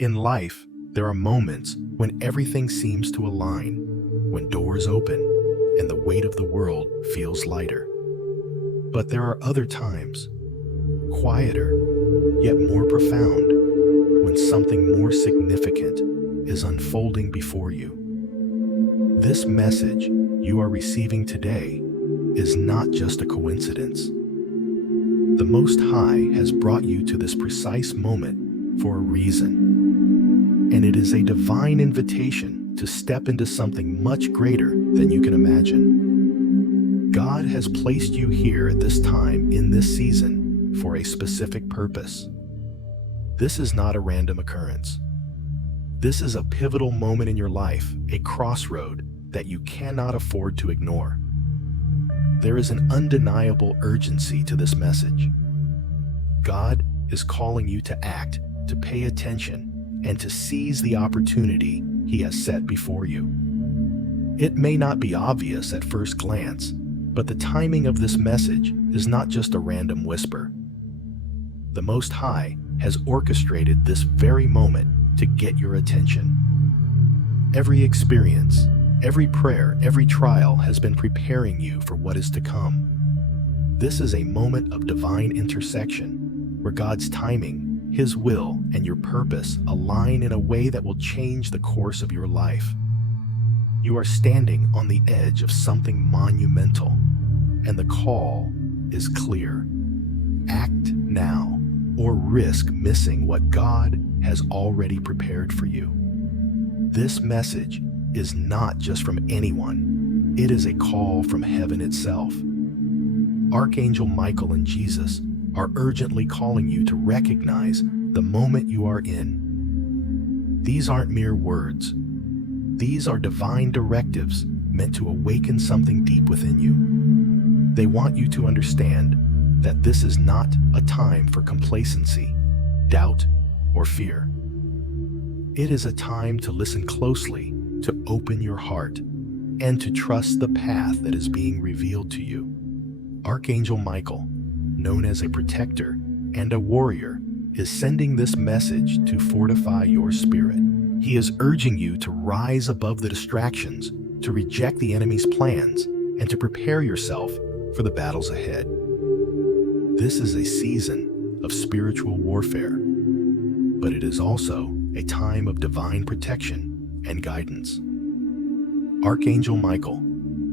In life, there are moments when everything seems to align, when doors open and the weight of the world feels lighter. But there are other times, quieter yet more profound, when something more significant is unfolding before you. This message you are receiving today is not just a coincidence. The Most High has brought you to this precise moment for a reason, and it is a divine invitation to step into something much greater than you can imagine. God has placed you here at this time in this season for a specific purpose. This is not a random occurrence. This is a pivotal moment in your life, a crossroad that you cannot afford to ignore. There is an undeniable urgency to this message. God is calling you to act, to pay attention, and to seize the opportunity He has set before you. It may not be obvious at first glance, but the timing of this message is not just a random whisper. The Most High has orchestrated this very moment to get your attention. Every experience, every prayer, every trial has been preparing you for what is to come. This is a moment of divine intersection, where God's timing, His will, and your purpose align in a way that will change the course of your life. You are standing on the edge of something monumental, and the call is clear. Act now, or risk missing what God has already prepared for you. This message is not just from anyone. It is a call from heaven itself. Archangel Michael and Jesus are urgently calling you to recognize the moment you are in. These aren't mere words. These are divine directives meant to awaken something deep within you. They want you to understand that this is not a time for complacency, doubt, or fear. It is a time to listen closely, to open your heart, and to trust the path that is being revealed to you. Archangel Michael, known as a protector and a warrior, is sending this message to fortify your spirit. He is urging you to rise above the distractions, to reject the enemy's plans, and to prepare yourself for the battles ahead. This is a season of spiritual warfare, but it is also a time of divine protection and guidance. Archangel Michael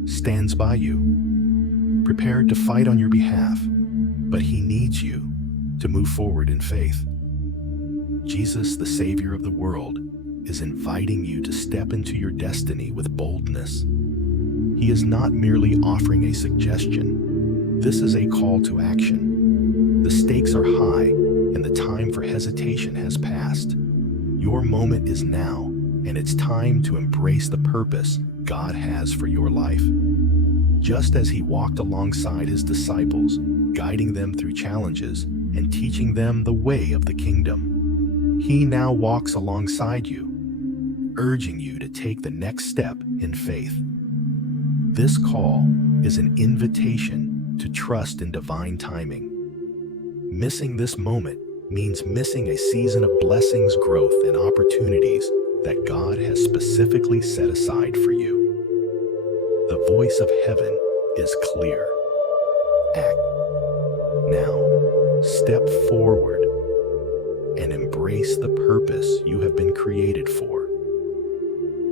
stands by you, prepared to fight on your behalf, but he needs you to move forward in faith. Jesus, the Savior of the world, is inviting you to step into your destiny with boldness. He is not merely offering a suggestion. This is a call to action. The stakes are high, and the time for hesitation has passed. Your moment is now, and it's time to embrace the purpose God has for your life. Just as He walked alongside His disciples, guiding them through challenges and teaching them the way of the kingdom, He now walks alongside you, urging you to take the next step in faith. This call is an invitation to trust in divine timing. Missing this moment means missing a season of blessings, growth, and opportunities that God has specifically set aside for you. The voice of heaven is clear. Act now. Step forward and embrace the purpose you have been created for.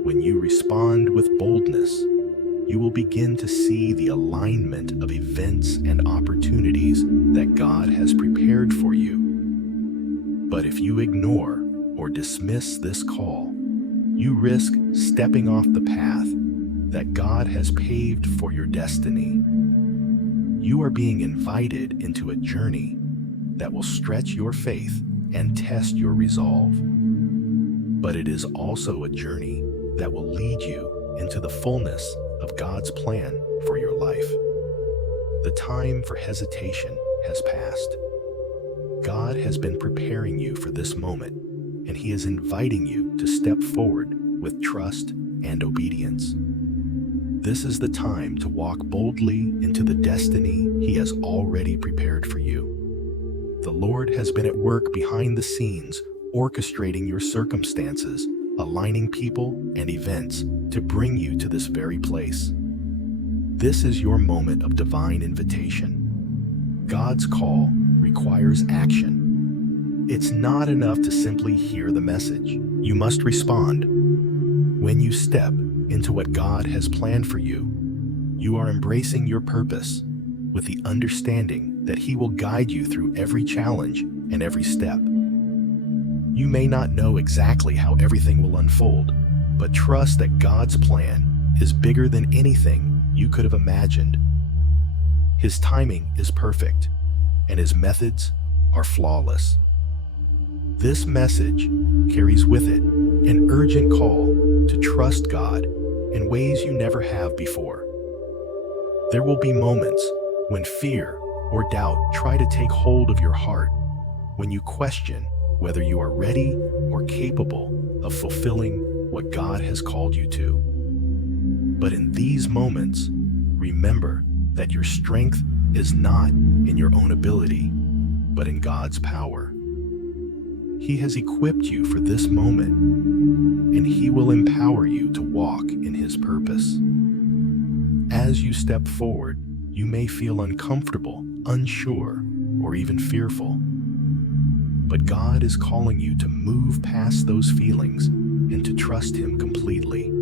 When you respond with boldness, you will begin to see the alignment of events and opportunities that God has prepared for you. But if you ignore or dismiss this call, you risk stepping off the path that God has paved for your destiny. You are being invited into a journey that will stretch your faith and test your resolve. But it is also a journey that will lead you into the fullness of God's plan for your life. The time for hesitation has passed. God has been preparing you for this moment, and He is inviting you to step forward with trust and obedience. This is the time to walk boldly into the destiny He has already prepared for you. The Lord has been at work behind the scenes, orchestrating your circumstances, aligning people and events to bring you to this very place. This is your moment of divine invitation. God's call requires action. It's not enough to simply hear the message. You must respond. When you step into what God has planned for you, you are embracing your purpose with the understanding that He will guide you through every challenge and every step. You may not know exactly how everything will unfold, but trust that God's plan is bigger than anything you could have imagined. His timing is perfect, and His methods are flawless. This message carries with it an urgent call to trust God in ways you never have before. There will be moments when fear or doubt try to take hold of your heart, when you question whether you are ready or capable of fulfilling what God has called you to. But in these moments, remember that your strength is not in your own ability, but in God's power. He has equipped you for this moment, and He will empower you to walk in His purpose. As you step forward, you may feel uncomfortable, unsure, or even fearful. But God is calling you to move past those feelings and to trust Him completely.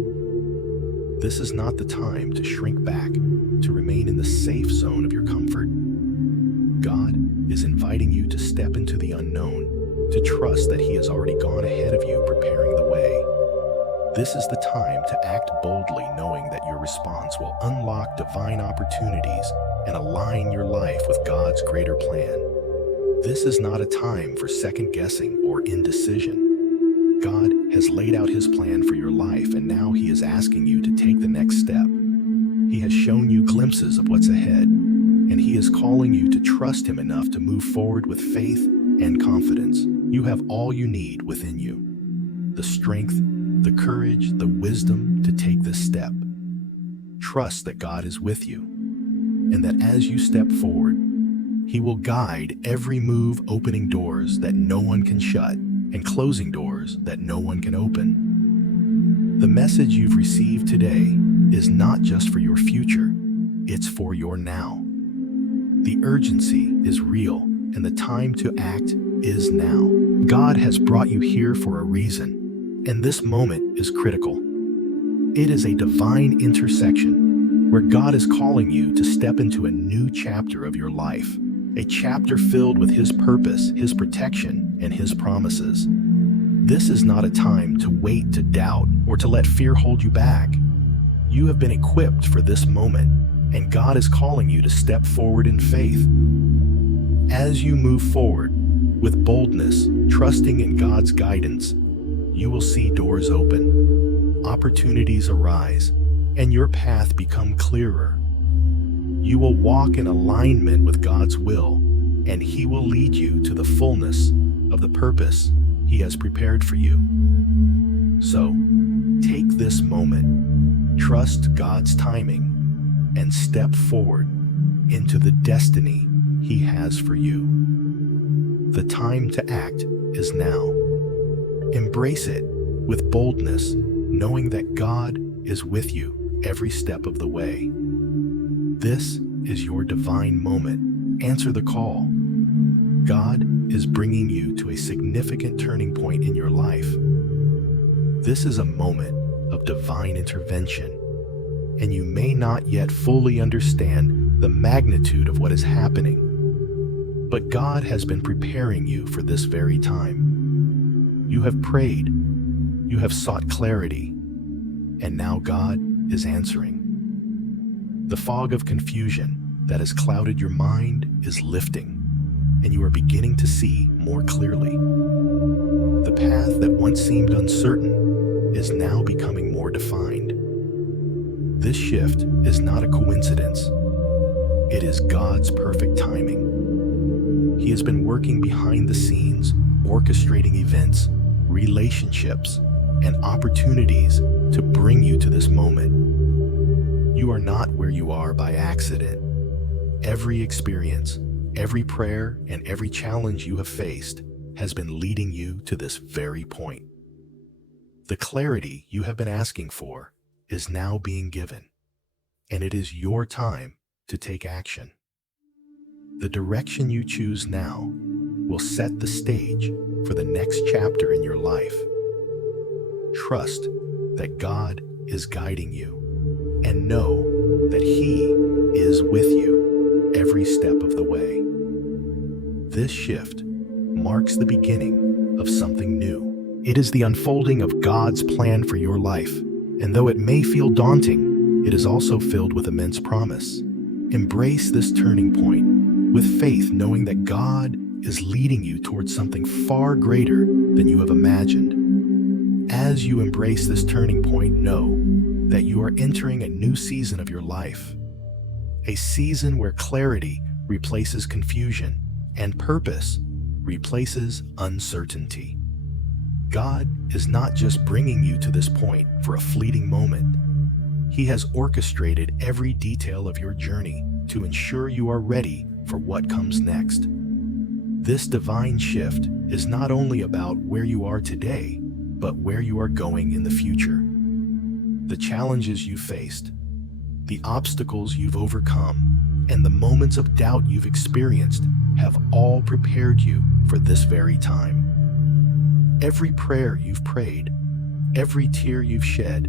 This is not the time to shrink back, to remain in the safe zone of your comfort. God is inviting you to step into the unknown, to trust that He has already gone ahead of you, preparing the way. This is the time to act boldly, knowing that your response will unlock divine opportunities and align your life with God's greater plan. This is not a time for second guessing or indecision. God has laid out His plan for your life, and now He is asking you to take the next step. He has shown you glimpses of what's ahead, and He is calling you to trust Him enough to move forward with faith and confidence. You have all you need within you: the strength, the courage, the wisdom to take this step. Trust that God is with you, and that as you step forward, He will guide every move, opening doors that no one can shut and closing doors that no one can open. The message you've received today is not just for your future, it's for your now. The urgency is real, and the time to act is now. God has brought you here for a reason, and this moment is critical. It is a divine intersection where God is calling you to step into a new chapter of your life, a chapter filled with His purpose, His protection, and His promises. This is not a time to wait, to doubt, or to let fear hold you back. You have been equipped for this moment, and God is calling you to step forward in faith. As you move forward with boldness, trusting in God's guidance, you will see doors open, opportunities arise, and your path become clearer. You will walk in alignment with God's will, and He will lead you to the fullness of the purpose He has prepared for you. So, take this moment, trust God's timing, and step forward into the destiny He has for you. The time to act is now. Embrace it with boldness, knowing that God is with you every step of the way. This is your divine moment. Answer the call. God is bringing you to a significant turning point in your life. This is a moment of divine intervention, and you may not yet fully understand the magnitude of what is happening. But God has been preparing you for this very time. You have prayed, you have sought clarity, and now God is answering. The fog of confusion that has clouded your mind is lifting, and you are beginning to see more clearly. The path that once seemed uncertain is now becoming more defined. This shift is not a coincidence. It is God's perfect timing. He has been working behind the scenes, orchestrating events, relationships, and opportunities to bring you to this moment. You are not where you are by accident. Every experience, every prayer, and every challenge you have faced has been leading you to this very point. The clarity you have been asking for is now being given, and it is your time to take action. The direction you choose now will set the stage for the next chapter in your life. Trust that God is guiding you, and know that He is with you every step of the way. This shift marks the beginning of something new. It is the unfolding of God's plan for your life, and though it may feel daunting, it is also filled with immense promise. Embrace this turning point with faith, knowing that God is leading you towards something far greater than you have imagined. As you embrace this turning point, know that you are entering a new season of your life, a season where clarity replaces confusion and purpose replaces uncertainty. God is not just bringing you to this point for a fleeting moment. He has orchestrated every detail of your journey to ensure you are ready for what comes next. This divine shift is not only about where you are today, but where you are going in the future. The challenges you faced, the obstacles you've overcome, and the moments of doubt you've experienced have all prepared you for this very time. Every prayer you've prayed, every tear you've shed,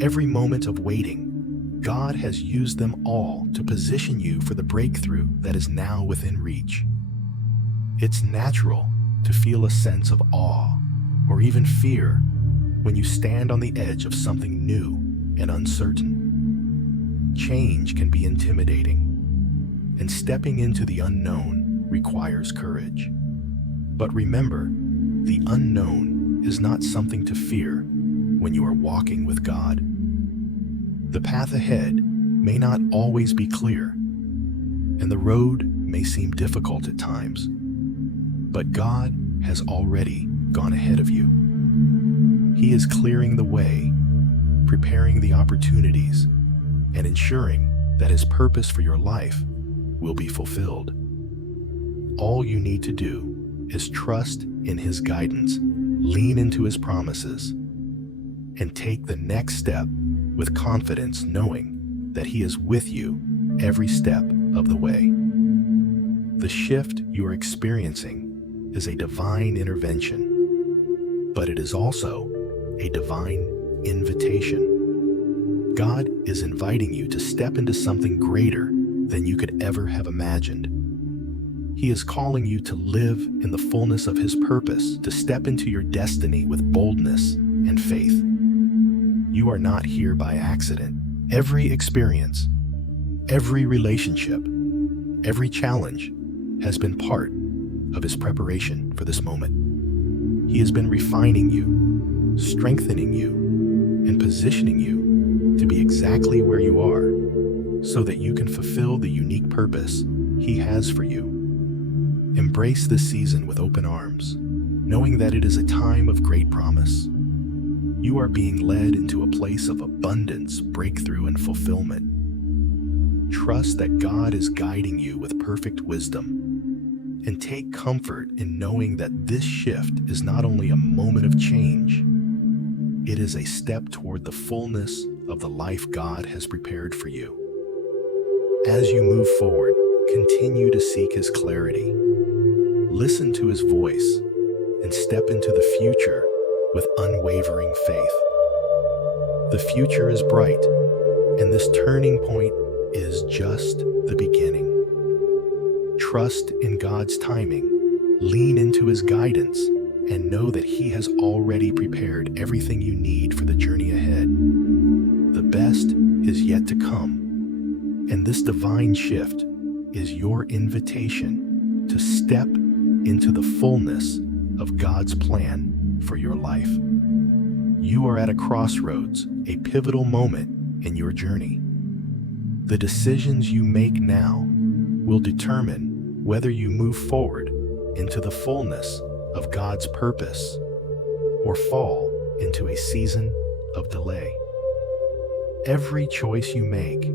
every moment of waiting, God has used them all to position you for the breakthrough that is now within reach. It's natural to feel a sense of awe or even fear when you stand on the edge of something new and uncertain. Change can be intimidating, and stepping into the unknown requires courage. But remember, the unknown is not something to fear when you are walking with God. The path ahead may not always be clear, and the road may seem difficult at times, but God has already gone ahead of you. He is clearing the way, preparing the opportunities, and ensuring that His purpose for your life will be fulfilled. All you need to do is trust in His guidance, lean into His promises, and take the next step with confidence, knowing that He is with you every step of the way. The shift you are experiencing is a divine intervention, but it is also a divine invitation. God is inviting you to step into something greater than you could ever have imagined. He is calling you to live in the fullness of His purpose, to step into your destiny with boldness and faith. You are not here by accident. Every experience, every relationship, every challenge has been part of His preparation for this moment. He has been refining you, strengthening you, and positioning you to be exactly where you are so that you can fulfill the unique purpose He has for you. Embrace this season with open arms, knowing that it is a time of great promise. You are being led into a place of abundance, breakthrough, and fulfillment. Trust that God is guiding you with perfect wisdom, and take comfort in knowing that this shift is not only a moment of change, it is a step toward the fullness of the life God has prepared for you. As you move forward, continue to seek His clarity. Listen to His voice and step into the future with unwavering faith. The future is bright, and this turning point is just the beginning. Trust in God's timing, lean into His guidance, and know that He has already prepared everything you need for the journey ahead. The best is yet to come, and this divine shift is your invitation to step into the fullness of God's plan for your life. You are at a crossroads, a pivotal moment in your journey. The decisions you make now will determine whether you move forward into the fullness of God's purpose or fall into a season of delay. Every choice you make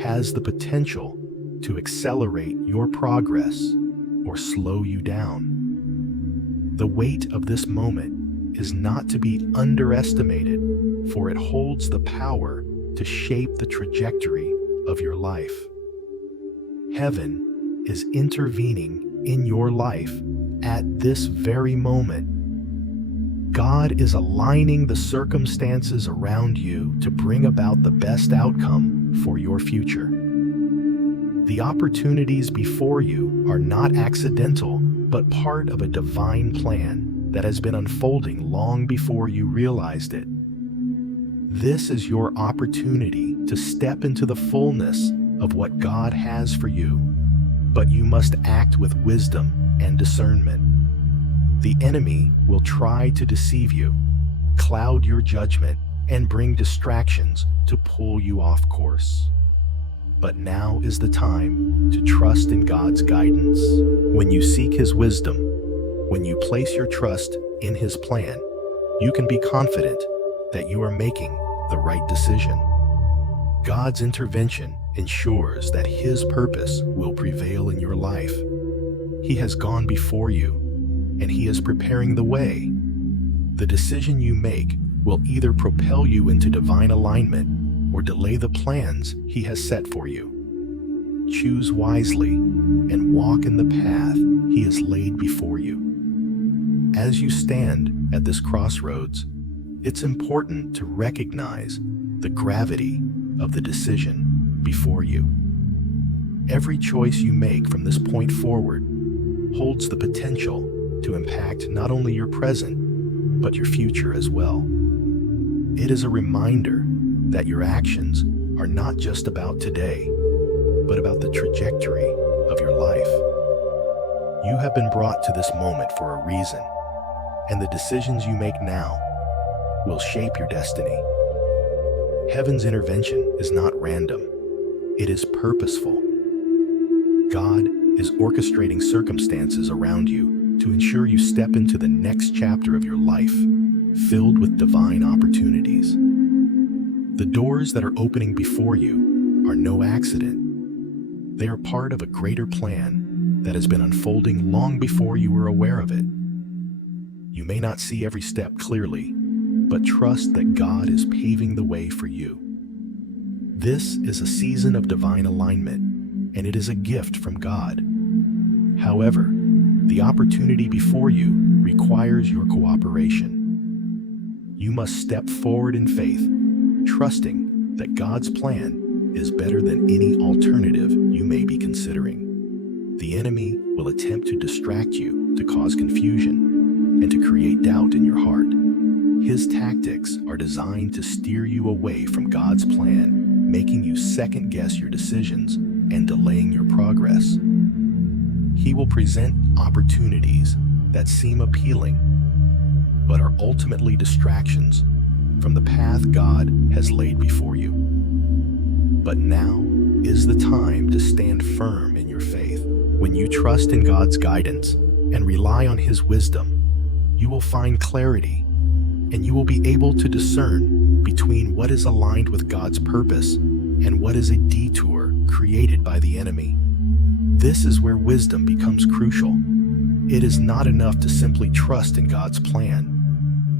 has the potential to accelerate your progress or slow you down. The weight of this moment is not to be underestimated, for it holds the power to shape the trajectory of your life. Heaven is intervening in your life at this very moment. God is aligning the circumstances around you to bring about the best outcome for your future. The opportunities before you are not accidental, but part of a divine plan that has been unfolding long before you realized it. This is your opportunity to step into the fullness of what God has for you, but you must act with wisdom and discernment. The enemy will try to deceive you, cloud your judgment, and bring distractions to pull you off course. But now is the time to trust in God's guidance. When you seek His wisdom, when you place your trust in His plan, you can be confident that you are making the right decision. God's intervention ensures that His purpose will prevail in your life. He has gone before you, and He is preparing the way. The decision you make will either propel you into divine alignment or delay the plans He has set for you. Choose wisely and walk in the path He has laid before you. As you stand at this crossroads, it's important to recognize the gravity of the decision before you. Every choice you make from this point forward holds the potential to impact not only your present, but your future as well. It is a reminder that your actions are not just about today, but about the trajectory of your life. You have been brought to this moment for a reason, and the decisions you make now will shape your destiny. Heaven's intervention is not random, it is purposeful. God is orchestrating circumstances around you to ensure you step into the next chapter of your life, filled with divine opportunities. The doors that are opening before you are no accident. They are part of a greater plan that has been unfolding long before you were aware of it. You may not see every step clearly, but trust that God is paving the way for you. This is a season of divine alignment, and it is a gift from God. However, the opportunity before you requires your cooperation. You must step forward in faith, trusting that God's plan is better than any alternative you may be considering. The enemy will attempt to distract you, to cause confusion, and to create doubt in your heart. His tactics are designed to steer you away from God's plan, making you second-guess your decisions and delaying your progress. He will present opportunities that seem appealing, but are ultimately distractions from the path God has laid before you. But now is the time to stand firm in your faith. When you trust in God's guidance and rely on His wisdom, you will find clarity, and you will be able to discern between what is aligned with God's purpose and what is a detour created by the enemy. This is where wisdom becomes crucial. It is not enough to simply trust in God's plan.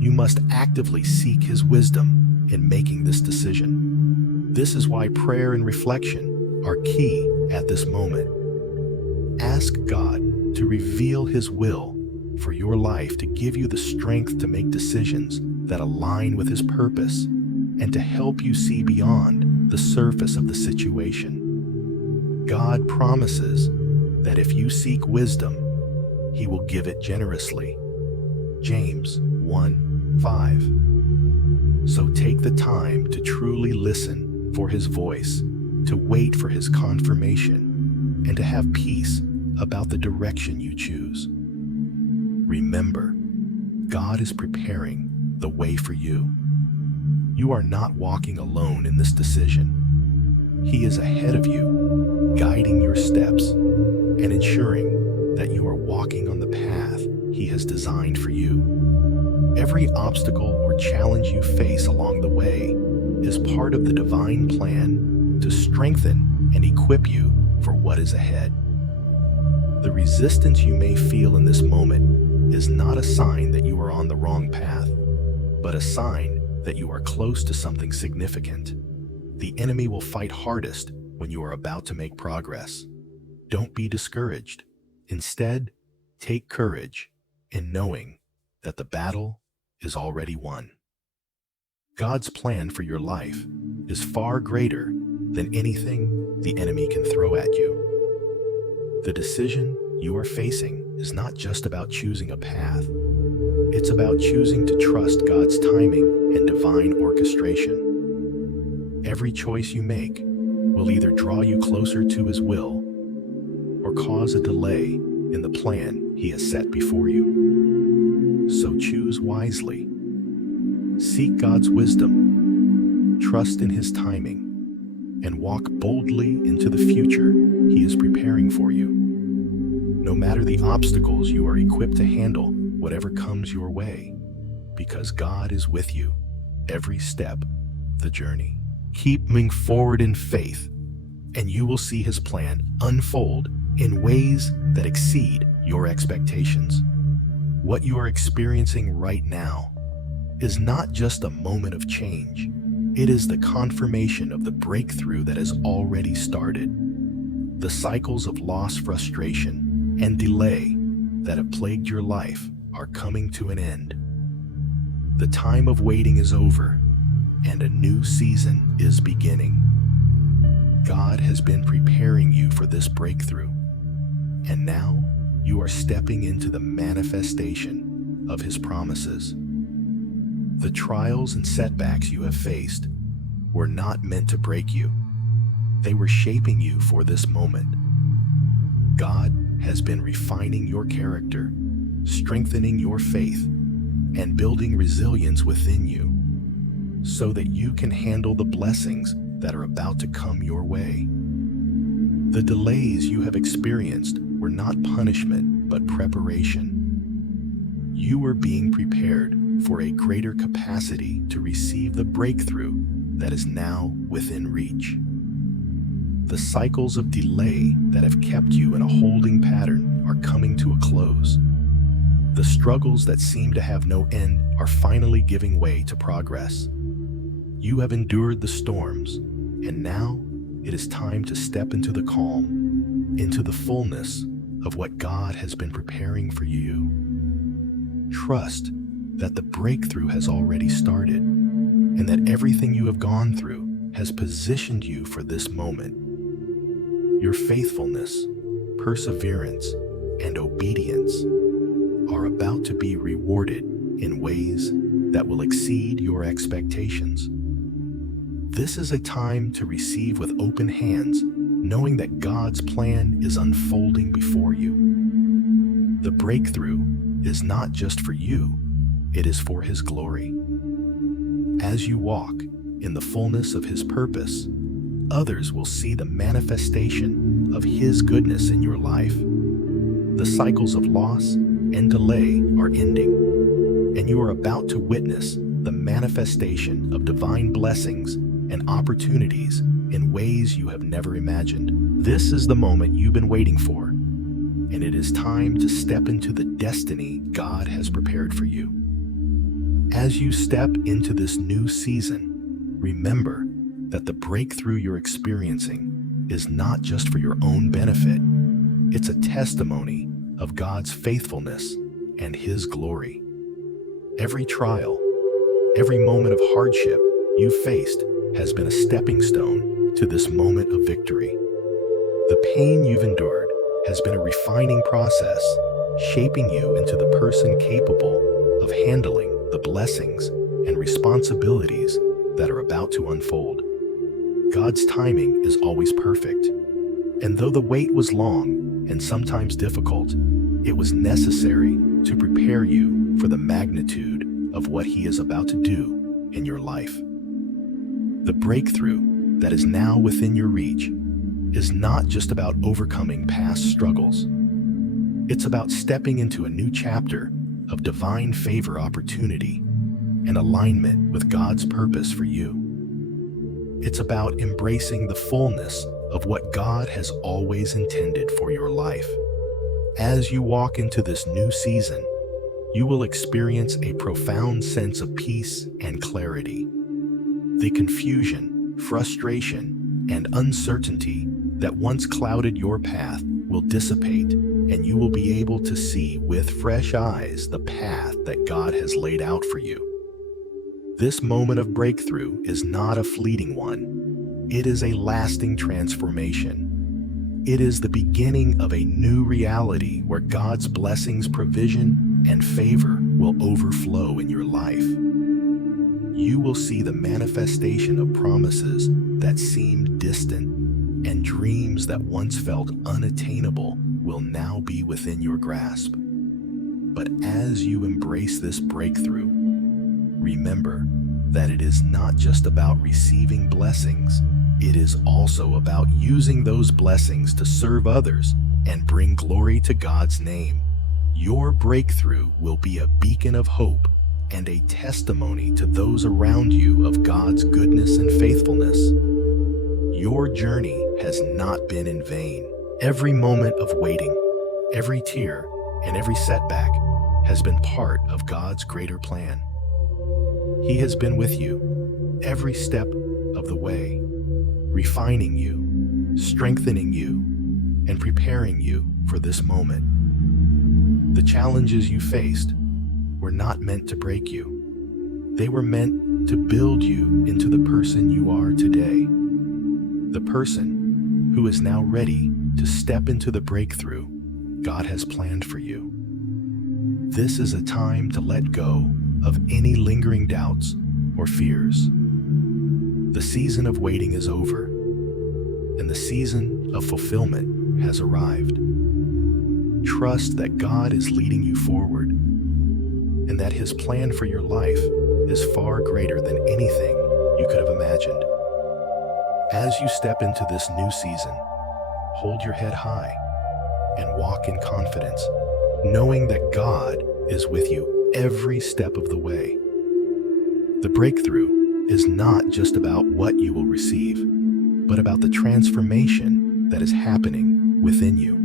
You must actively seek His wisdom in making this decision. This is why prayer and reflection are key at this moment. Ask God to reveal His will for your life, to give you the strength to make decisions that align with His purpose, and to help you see beyond the surface of the situation. God promises that if you seek wisdom, He will give it generously. James 1:5. So take the time to truly listen for His voice, to wait for His confirmation, and to have peace about the direction you choose. Remember, God is preparing the way for you. You are not walking alone in this decision. He is ahead of you, guiding your steps and ensuring that you are walking on the path He has designed for you. Every obstacle or challenge you face along the way is part of the divine plan to strengthen and equip you for what is ahead. The resistance you may feel in this moment is not a sign that you are on the wrong path, but a sign that you are close to something significant. The enemy will fight hardest when you are about to make progress. Don't be discouraged. Instead, take courage in knowing that the battle is already won. God's plan for your life is far greater than anything the enemy can throw at you. The decision you are facing is not just about choosing a path. It's about choosing to trust God's timing and divine orchestration. Every choice you make will either draw you closer to His will or cause a delay in the plan He has set before you. So choose wisely. Seek God's wisdom, trust in His timing, and walk boldly into the future He is preparing for you. No matter the obstacles, you are equipped to handle whatever comes your way, because God is with you every step of the journey. Keep moving forward in faith, and you will see His plan unfold in ways that exceed your expectations. What you are experiencing right now is not just a moment of change. It is the confirmation of the breakthrough that has already started. The cycles of loss, frustration, and delay that have plagued your life are coming to an end. The time of waiting is over, and a new season is beginning. God has been preparing you for this breakthrough, and now you are stepping into the manifestation of His promises. The trials and setbacks you have faced were not meant to break you. They were shaping you for this moment. God has been refining your character, strengthening your faith, and building resilience within you so that you can handle the blessings that are about to come your way. The delays you have experienced were not punishment, but preparation. You were being prepared for a greater capacity to receive the breakthrough that is now within reach. The cycles of delay that have kept you in a holding pattern are coming to a close. The struggles that seem to have no end are finally giving way to progress. You have endured the storms, and now it is time to step into the calm, into the fullness of what God has been preparing for you. Trust that the breakthrough has already started, and that everything you have gone through has positioned you for this moment. Your faithfulness, perseverance, and obedience are about to be rewarded in ways that will exceed your expectations. This is a time to receive with open hands, knowing that God's plan is unfolding before you. The breakthrough is not just for you, it is for His glory. As you walk in the fullness of His purpose, others will see the manifestation of His goodness in your life. The cycles of loss and delay are ending, and you are about to witness the manifestation of divine blessings and opportunities in ways you have never imagined. This is the moment you've been waiting for, and it is time to step into the destiny God has prepared for you. As you step into this new season, remember that the breakthrough you're experiencing is not just for your own benefit. It's a testimony of God's faithfulness and His glory. Every trial, every moment of hardship you faced has been a stepping stone to this moment of victory. The pain you've endured has been a refining process, shaping you into the person capable of handling the blessings and responsibilities that are about to unfold. God's timing is always perfect, and though the wait was long and sometimes difficult, it was necessary to prepare you for the magnitude of what He is about to do in your life. The breakthrough that is now within your reach is not just about overcoming past struggles. It's about stepping into a new chapter of divine favor, opportunity, and alignment with God's purpose for you. It's about embracing the fullness of what God has always intended for your life. As you walk into this new season, you will experience a profound sense of peace and clarity. The confusion, frustration, and uncertainty that once clouded your path will dissipate, and you will be able to see with fresh eyes the path that God has laid out for you. This moment of breakthrough is not a fleeting one. It is a lasting transformation. It is the beginning of a new reality where God's blessings, provision, and favor will overflow in your life. You will see the manifestation of promises that seemed distant, and dreams that once felt unattainable will now be within your grasp. But as you embrace this breakthrough, remember that it is not just about receiving blessings, it is also about using those blessings to serve others and bring glory to God's name. Your breakthrough will be a beacon of hope and a testimony to those around you of God's goodness and faithfulness. Your journey has not been in vain. Every moment of waiting, every tear, and every setback has been part of God's greater plan. He has been with you every step of the way, refining you, strengthening you, and preparing you for this moment. The challenges you faced were not meant to break you. They were meant to build you into the person you are today. The person who is now ready to step into the breakthrough God has planned for you. This is a time to let go of any lingering doubts or fears. The season of waiting is over, and the season of fulfillment has arrived. Trust that God is leading you forward, and that His plan for your life is far greater than anything you could have imagined. As you step into this new season, hold your head high and walk in confidence, knowing that God is with you every step of the way. The breakthrough is not just about what you will receive, but about the transformation that is happening within you.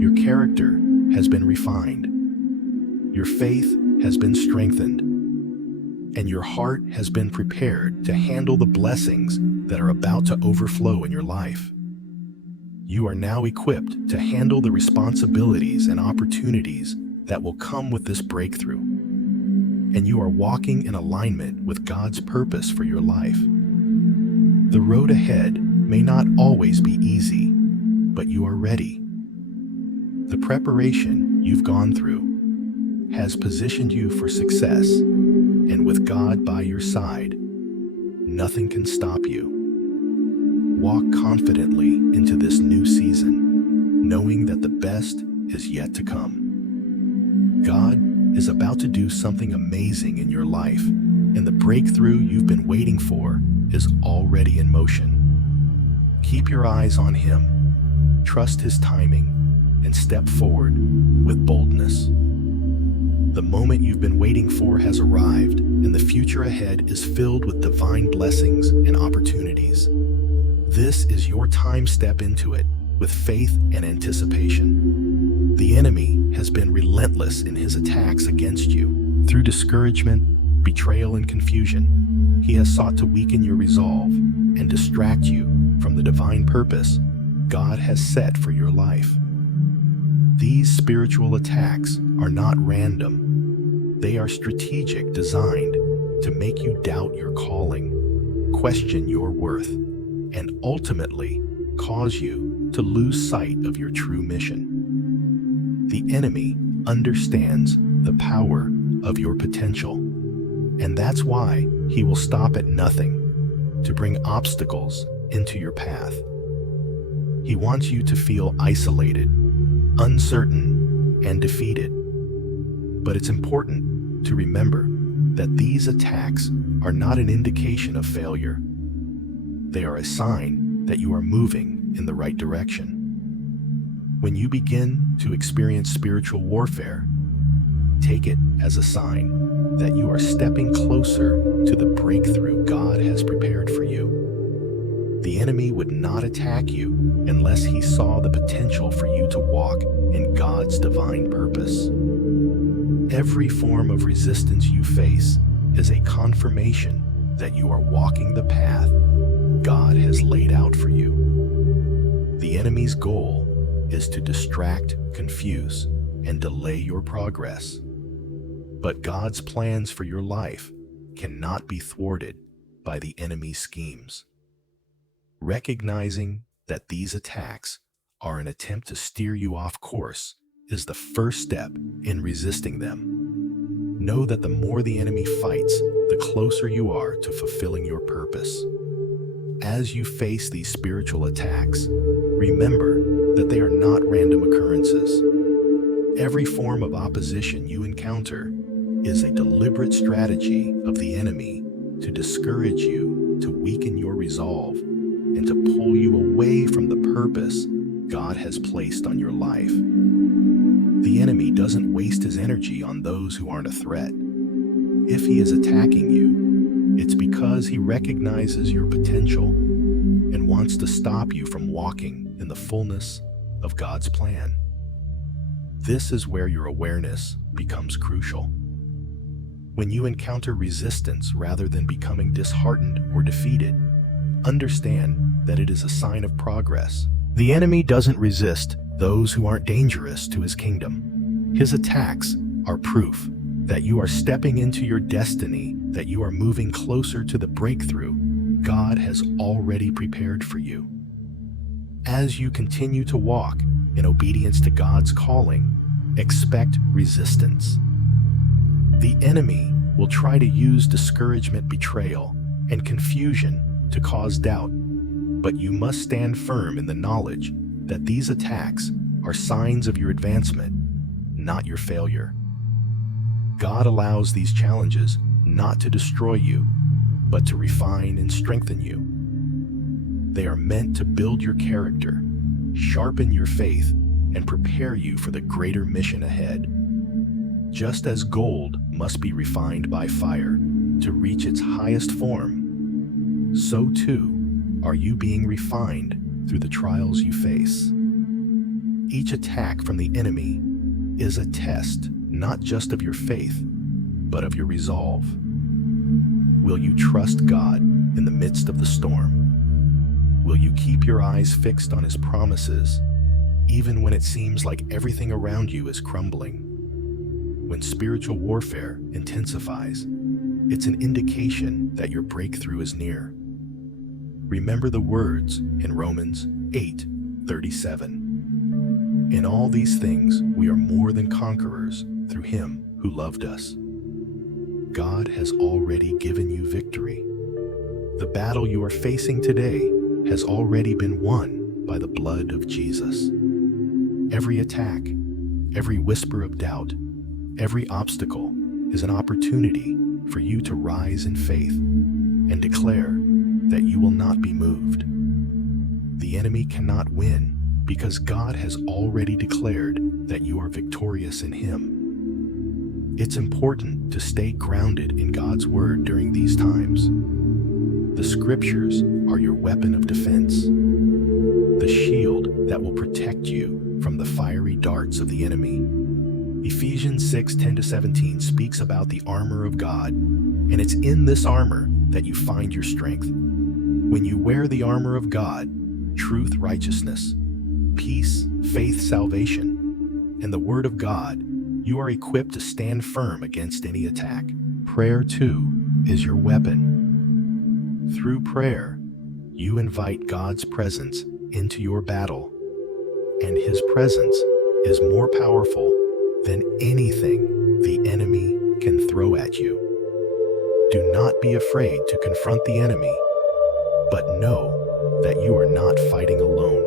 Your character has been refined, your faith has been strengthened, and your heart has been prepared to handle the blessings that are about to overflow in your life. You are now equipped to handle the responsibilities and opportunities that will come with this breakthrough, and you are walking in alignment with God's purpose for your life. The road ahead may not always be easy, but you are ready. The preparation you've gone through has positioned you for success, and with God by your side, nothing can stop you. Walk confidently into this new season, knowing that the best is yet to come. God is about to do something amazing in your life, and the breakthrough you've been waiting for is already in motion. Keep your eyes on Him, trust His timing, and step forward with boldness. The moment you've been waiting for has arrived, and the future ahead is filled with divine blessings and opportunities. This is your time. Step into it with faith and anticipation. The enemy has been relentless in his attacks against you. Through discouragement, betrayal, and confusion, he has sought to weaken your resolve and distract you from the divine purpose God has set for your life. These spiritual attacks are not random. They are strategic, designed to make you doubt your calling, question your worth, and ultimately cause you to lose sight of your true mission. The enemy understands the power of your potential, and that's why he will stop at nothing to bring obstacles into your path. He wants you to feel isolated, uncertain, and defeated. But it's important to remember that these attacks are not an indication of failure. They are a sign that you are moving in the right direction. When you begin to experience spiritual warfare, take it as a sign that you are stepping closer to the breakthrough God has prepared for you. The enemy would not attack you unless he saw the potential for you to walk in God's divine purpose. Every form of resistance you face is a confirmation that you are walking the path God has laid out for you. The enemy's goal is to distract, confuse, and delay your progress. But God's plans for your life cannot be thwarted by the enemy's schemes. Recognizing that these attacks are an attempt to steer you off course is the first step in resisting them. Know that the more the enemy fights, the closer you are to fulfilling your purpose. As you face these spiritual attacks, remember that they are not random occurrences. Every form of opposition you encounter is a deliberate strategy of the enemy to discourage you, to weaken your resolve, and to pull you away from the purpose God has placed on your life. The enemy doesn't waste his energy on those who aren't a threat. If he is attacking you, it's because he recognizes your potential and wants to stop you from walking in the fullness of God's plan. This is where your awareness becomes crucial. When you encounter resistance rather than becoming disheartened or defeated, understand that it is a sign of progress. The enemy doesn't resist those who aren't dangerous to his kingdom. His attacks are proof that you are stepping into your destiny, that you are moving closer to the breakthrough God has already prepared for you. As you continue to walk in obedience to God's calling, expect resistance. The enemy will try to use discouragement, betrayal, and confusion to cause doubt, but you must stand firm in the knowledge that these attacks are signs of your advancement, not your failure. God allows these challenges not to destroy you, but to refine and strengthen you. They are meant to build your character, sharpen your faith, and prepare you for the greater mission ahead. Just as gold must be refined by fire to reach its highest form, so too are you being refined through the trials you face. Each attack from the enemy is a test not just of your faith, but of your resolve. Will you trust God in the midst of the storm? Will you keep your eyes fixed on His promises, even when it seems like everything around you is crumbling? When spiritual warfare intensifies, it's an indication that your breakthrough is near. Remember the words in Romans 8:37. In all these things we are more than conquerors through Him who loved us. God has already given you victory. The battle you are facing today has already been won by the blood of Jesus. Every attack, every whisper of doubt, every obstacle is an opportunity for you to rise in faith and declare that you will not be moved. The enemy cannot win because God has already declared that you are victorious in Him. It's important to stay grounded in God's Word during these times. The Scriptures are your weapon of defense, the shield that will protect you from the fiery darts of the enemy. Ephesians 6:10-17 speaks about the armor of God, and it's in this armor that you find your strength. When you wear the armor of God, truth, righteousness, peace, faith, salvation, and the Word of God, you are equipped to stand firm against any attack. Prayer, too, is your weapon. Through prayer, you invite God's presence into your battle, and His presence is more powerful than anything the enemy can throw at you. Do not be afraid to confront the enemy, but know that you are not fighting alone.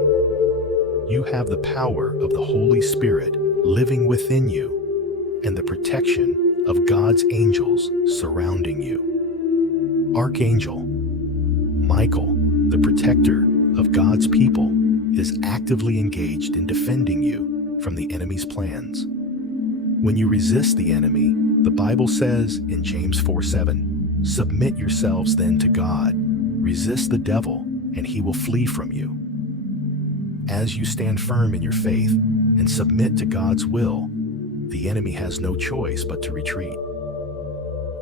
You have the power of the Holy Spirit living within you and the protection of God's angels surrounding you. Archangel Michael, the protector of God's people, is actively engaged in defending you from the enemy's plans. When you resist the enemy, the Bible says in James 4:7, "Submit yourselves then to God, resist the devil, and he will flee from you." As you stand firm in your faith and submit to God's will, the enemy has no choice but to retreat.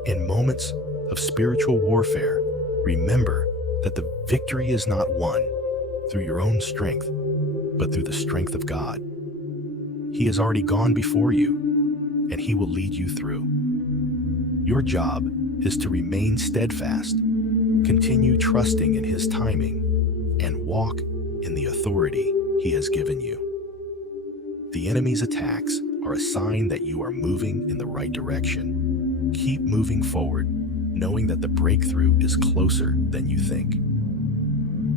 In moments of spiritual warfare, remember that the victory is not won through your own strength, but through the strength of God. He has already gone before you, and He will lead you through. Your job is to remain steadfast, continue trusting in His timing, and walk in the authority He has given you. The enemy's attacks are a sign that you are moving in the right direction. Keep moving forward, knowing that the breakthrough is closer than you think.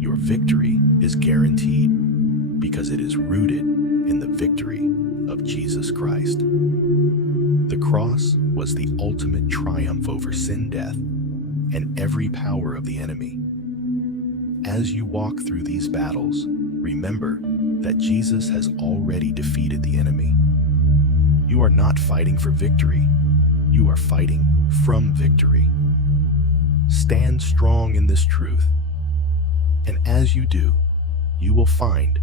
Your victory is guaranteed because it is rooted in the victory of Jesus Christ. The cross was the ultimate triumph over sin, death, and every power of the enemy. As you walk through these battles, remember that Jesus has already defeated the enemy. You are not fighting for victory, you are fighting from victory. Stand strong in this truth, and as you do, you will find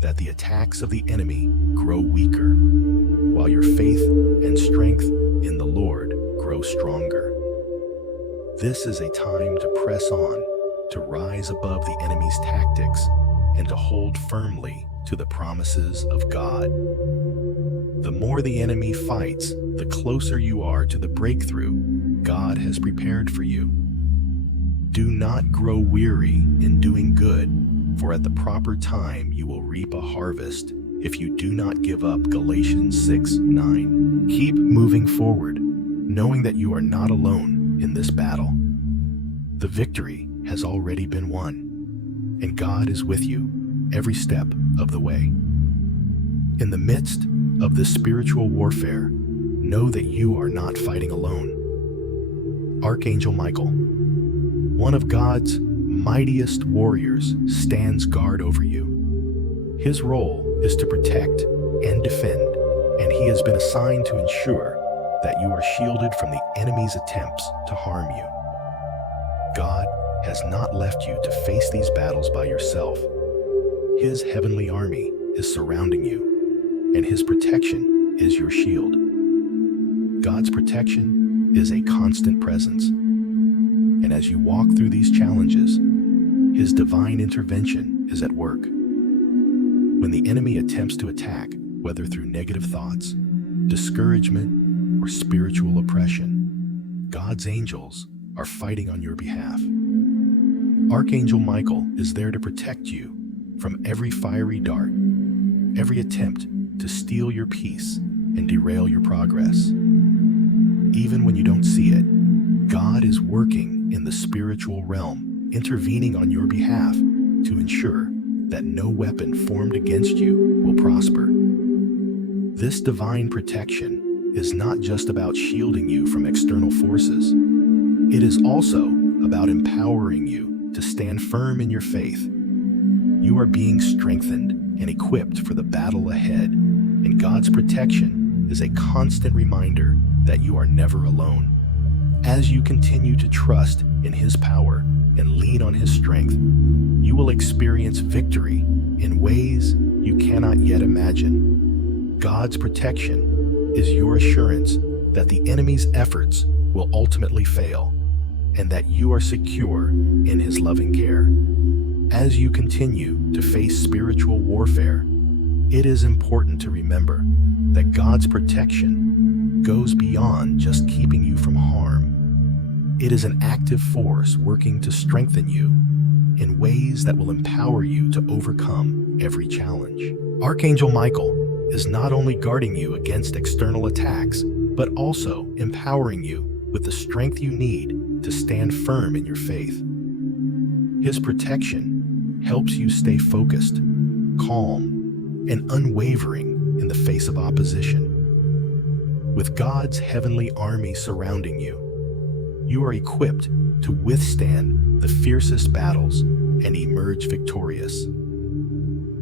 that the attacks of the enemy grow weaker, while your faith and strength in the Lord grow stronger. This is a time to press on, to rise above the enemy's tactics, and to hold firmly to the promises of God. The more the enemy fights, the closer you are to the breakthrough God has prepared for you. Do not grow weary in doing good, for at the proper time you will reap a harvest if you do not give up. Galatians 6:9. Keep moving forward, knowing that you are not alone in this battle. The victory has already been won, and God is with you every step of the way. In the midst of this spiritual warfare, know that you are not fighting alone. Archangel Michael, one of God's mightiest warriors, stands guard over you. His role is to protect and defend, and he has been assigned to ensure that you are shielded from the enemy's attempts to harm you. God has not left you to face these battles by yourself. His heavenly army is surrounding you, and His protection is your shield. God's protection is a constant presence, and as you walk through these challenges, His divine intervention is at work. When the enemy attempts to attack, whether through negative thoughts, discouragement, or spiritual oppression, God's angels are fighting on your behalf. Archangel Michael is there to protect you from every fiery dart, every attempt to steal your peace and derail your progress. Even when you don't see it, God is working in the spiritual realm, intervening on your behalf to ensure that no weapon formed against you will prosper. This divine protection is not just about shielding you from external forces. It is also about empowering you to stand firm in your faith. You are being strengthened and equipped for the battle ahead, and God's protection is a constant reminder that you are never alone. As you continue to trust in His power and lean on His strength, you will experience victory in ways you cannot yet imagine. God's protection is your assurance that the enemy's efforts will ultimately fail, and that you are secure in His loving care. As you continue to face spiritual warfare, it is important to remember that God's protection goes beyond just keeping you from harm. It is an active force working to strengthen you in ways that will empower you to overcome every challenge. Archangel Michael is not only guarding you against external attacks, but also empowering you with the strength you need to stand firm in your faith. His protection helps you stay focused, calm, and unwavering in the face of opposition. With God's heavenly army surrounding you, you are equipped to withstand the fiercest battles and emerge victorious.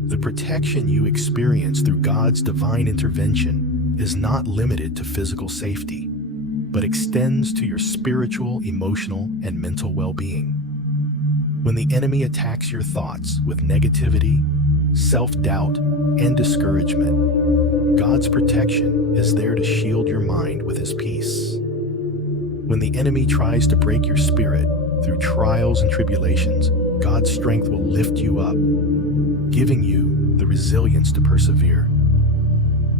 The protection you experience through God's divine intervention is not limited to physical safety, but extends to your spiritual, emotional, and mental well-being. When the enemy attacks your thoughts with negativity, self-doubt, and discouragement, God's protection is there to shield your mind with His peace. When the enemy tries to break your spirit through trials and tribulations, God's strength will lift you up, giving you the resilience to persevere.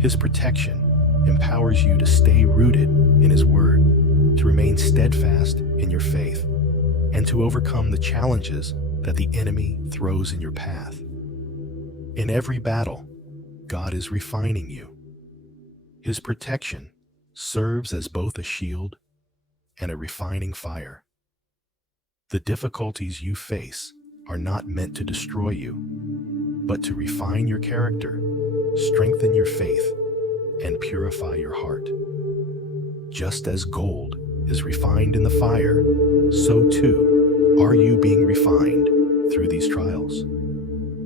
His protection empowers you to stay rooted in His Word, to remain steadfast in your faith, and to overcome the challenges that the enemy throws in your path. In every battle, God is refining you. His protection serves as both a shield and a refining fire. The difficulties you face are not meant to destroy you, but to refine your character, strengthen your faith, and purify your heart. Just as gold is refined in the fire, so too are you being refined through these trials.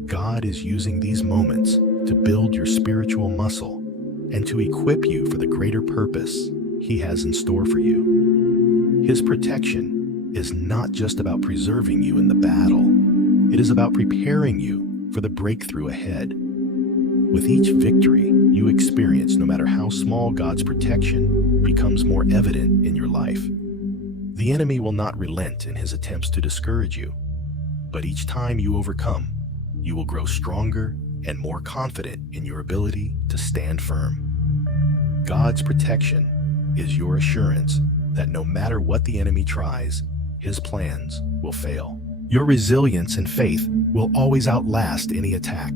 God is using these moments to build your spiritual muscle and to equip you for the greater purpose He has in store for you. His protection is not just about preserving you in the battle. It is about preparing you for the breakthrough ahead. With each victory you experience, no matter how small, God's protection becomes more evident in your life. The enemy will not relent in his attempts to discourage you, but each time you overcome, you will grow stronger and more confident in your ability to stand firm. God's protection is your assurance that no matter what the enemy tries, his plans will fail. Your resilience and faith will always outlast any attack,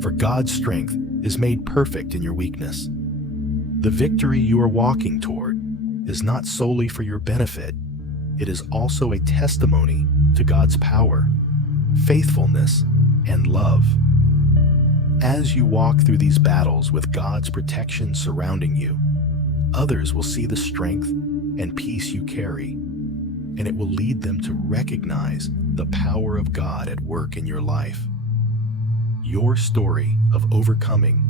for God's strength is made perfect in your weakness. The victory you are walking toward is not solely for your benefit. It is also a testimony to God's power, faithfulness, and love. As you walk through these battles with God's protection surrounding you, others will see the strength and peace you carry, and it will lead them to recognize the power of God at work in your life. Your story of overcoming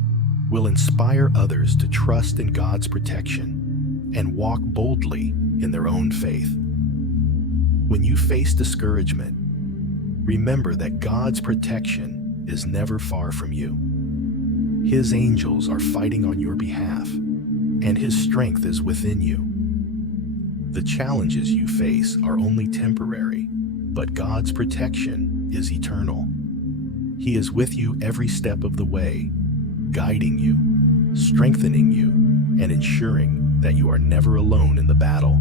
will inspire others to trust in God's protection and walk boldly in their own faith. When you face discouragement, remember that God's protection is never far from you. His angels are fighting on your behalf, and His strength is within you. The challenges you face are only temporary, but God's protection is eternal. He is with you every step of the way, guiding you, strengthening you, and ensuring that you are never alone in the battle.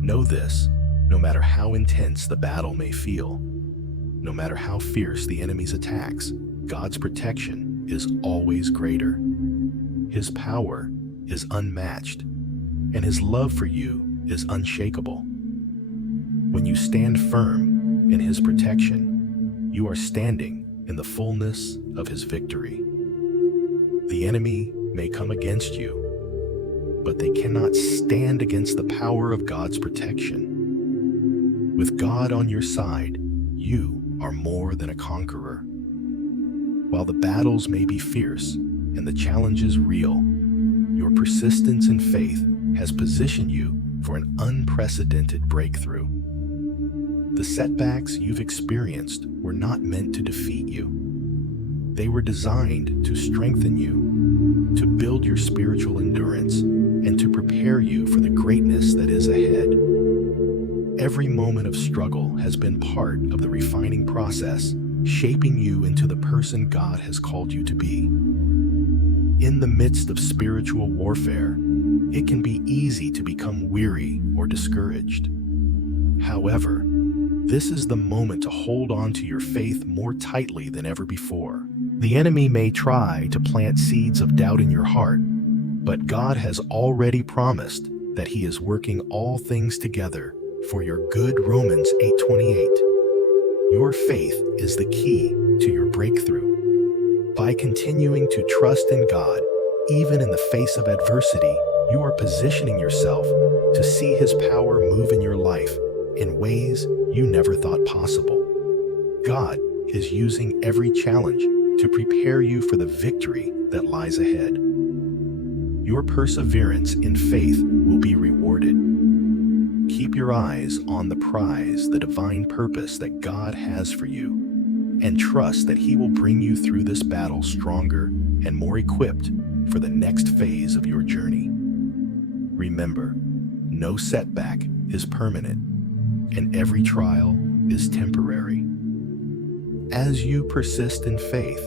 Know this: no matter how intense the battle may feel, no matter how fierce the enemy's attacks, God's protection is always greater. His power is unmatched, and His love for you is unshakable. When you stand firm in His protection, you are standing in the fullness of His victory. The enemy may come against you, but they cannot stand against the power of God's protection. With God on your side, you are more than a conqueror. While the battles may be fierce and the challenges real, your persistence and faith has positioned you for an unprecedented breakthrough. The setbacks you've experienced were not meant to defeat you. They were designed to strengthen you, to build your spiritual endurance, and to prepare you for the greatness that is ahead. Every moment of struggle has been part of the refining process, shaping you into the person God has called you to be. In the midst of spiritual warfare, it can be easy to become weary or discouraged. However, this is the moment to hold on to your faith more tightly than ever before. The enemy may try to plant seeds of doubt in your heart, but God has already promised that He is working all things together for your good. Romans 8:28. Your faith is the key to your breakthrough. By continuing to trust in God, even in the face of adversity, you are positioning yourself to see His power move in your life in ways you never thought possible. God is using every challenge to prepare you for the victory that lies ahead. Your perseverance in faith will be rewarded. Keep your eyes on the prize, the divine purpose that God has for you, and trust that He will bring you through this battle stronger and more equipped for the next phase of your journey. Remember, no setback is permanent, and every trial is temporary. As you persist in faith,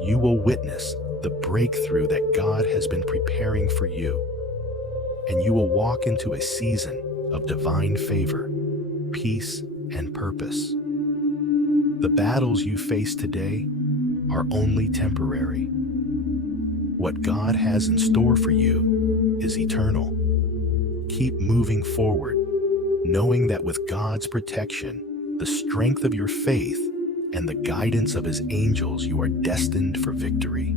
you will witness the breakthrough that God has been preparing for you, and you will walk into a season of divine favor, peace, and purpose. The battles you face today are only temporary. What God has in store for you is eternal. Keep moving forward, knowing that with God's protection, the strength of your faith, and the guidance of His angels, you are destined for victory.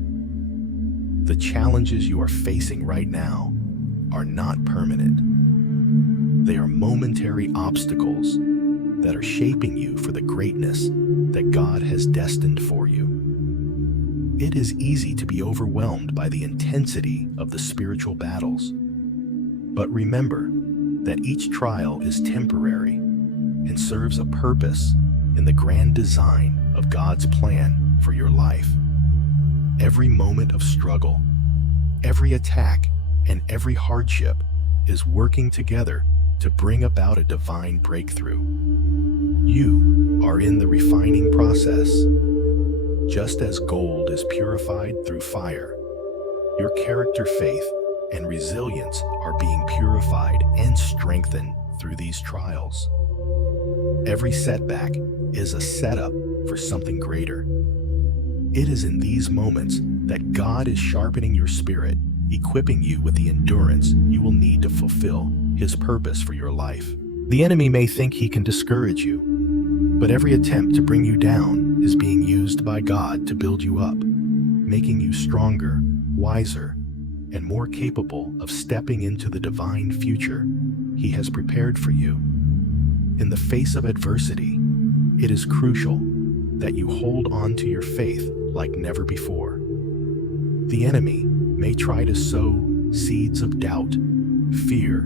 The challenges you are facing right now are not permanent. They are momentary obstacles that are shaping you for the greatness that God has destined for you. It is easy to be overwhelmed by the intensity of the spiritual battles. But remember that each trial is temporary and serves a purpose in the grand design of God's plan for your life. Every moment of struggle, every attack, and every hardship is working together to bring about a divine breakthrough. You are in the refining process. Just as gold is purified through fire, your character, faith, and resilience are being purified and strengthened through these trials. Every setback is a setup for something greater. It is in these moments that God is sharpening your spirit, equipping you with the endurance you will need to fulfill His purpose for your life. The enemy may think he can discourage you, but every attempt to bring you down is being used by God to build you up, making you stronger, wiser, and more capable of stepping into the divine future He has prepared for you. In the face of adversity, it is crucial that you hold on to your faith like never before. The enemy may try to sow seeds of doubt, fear,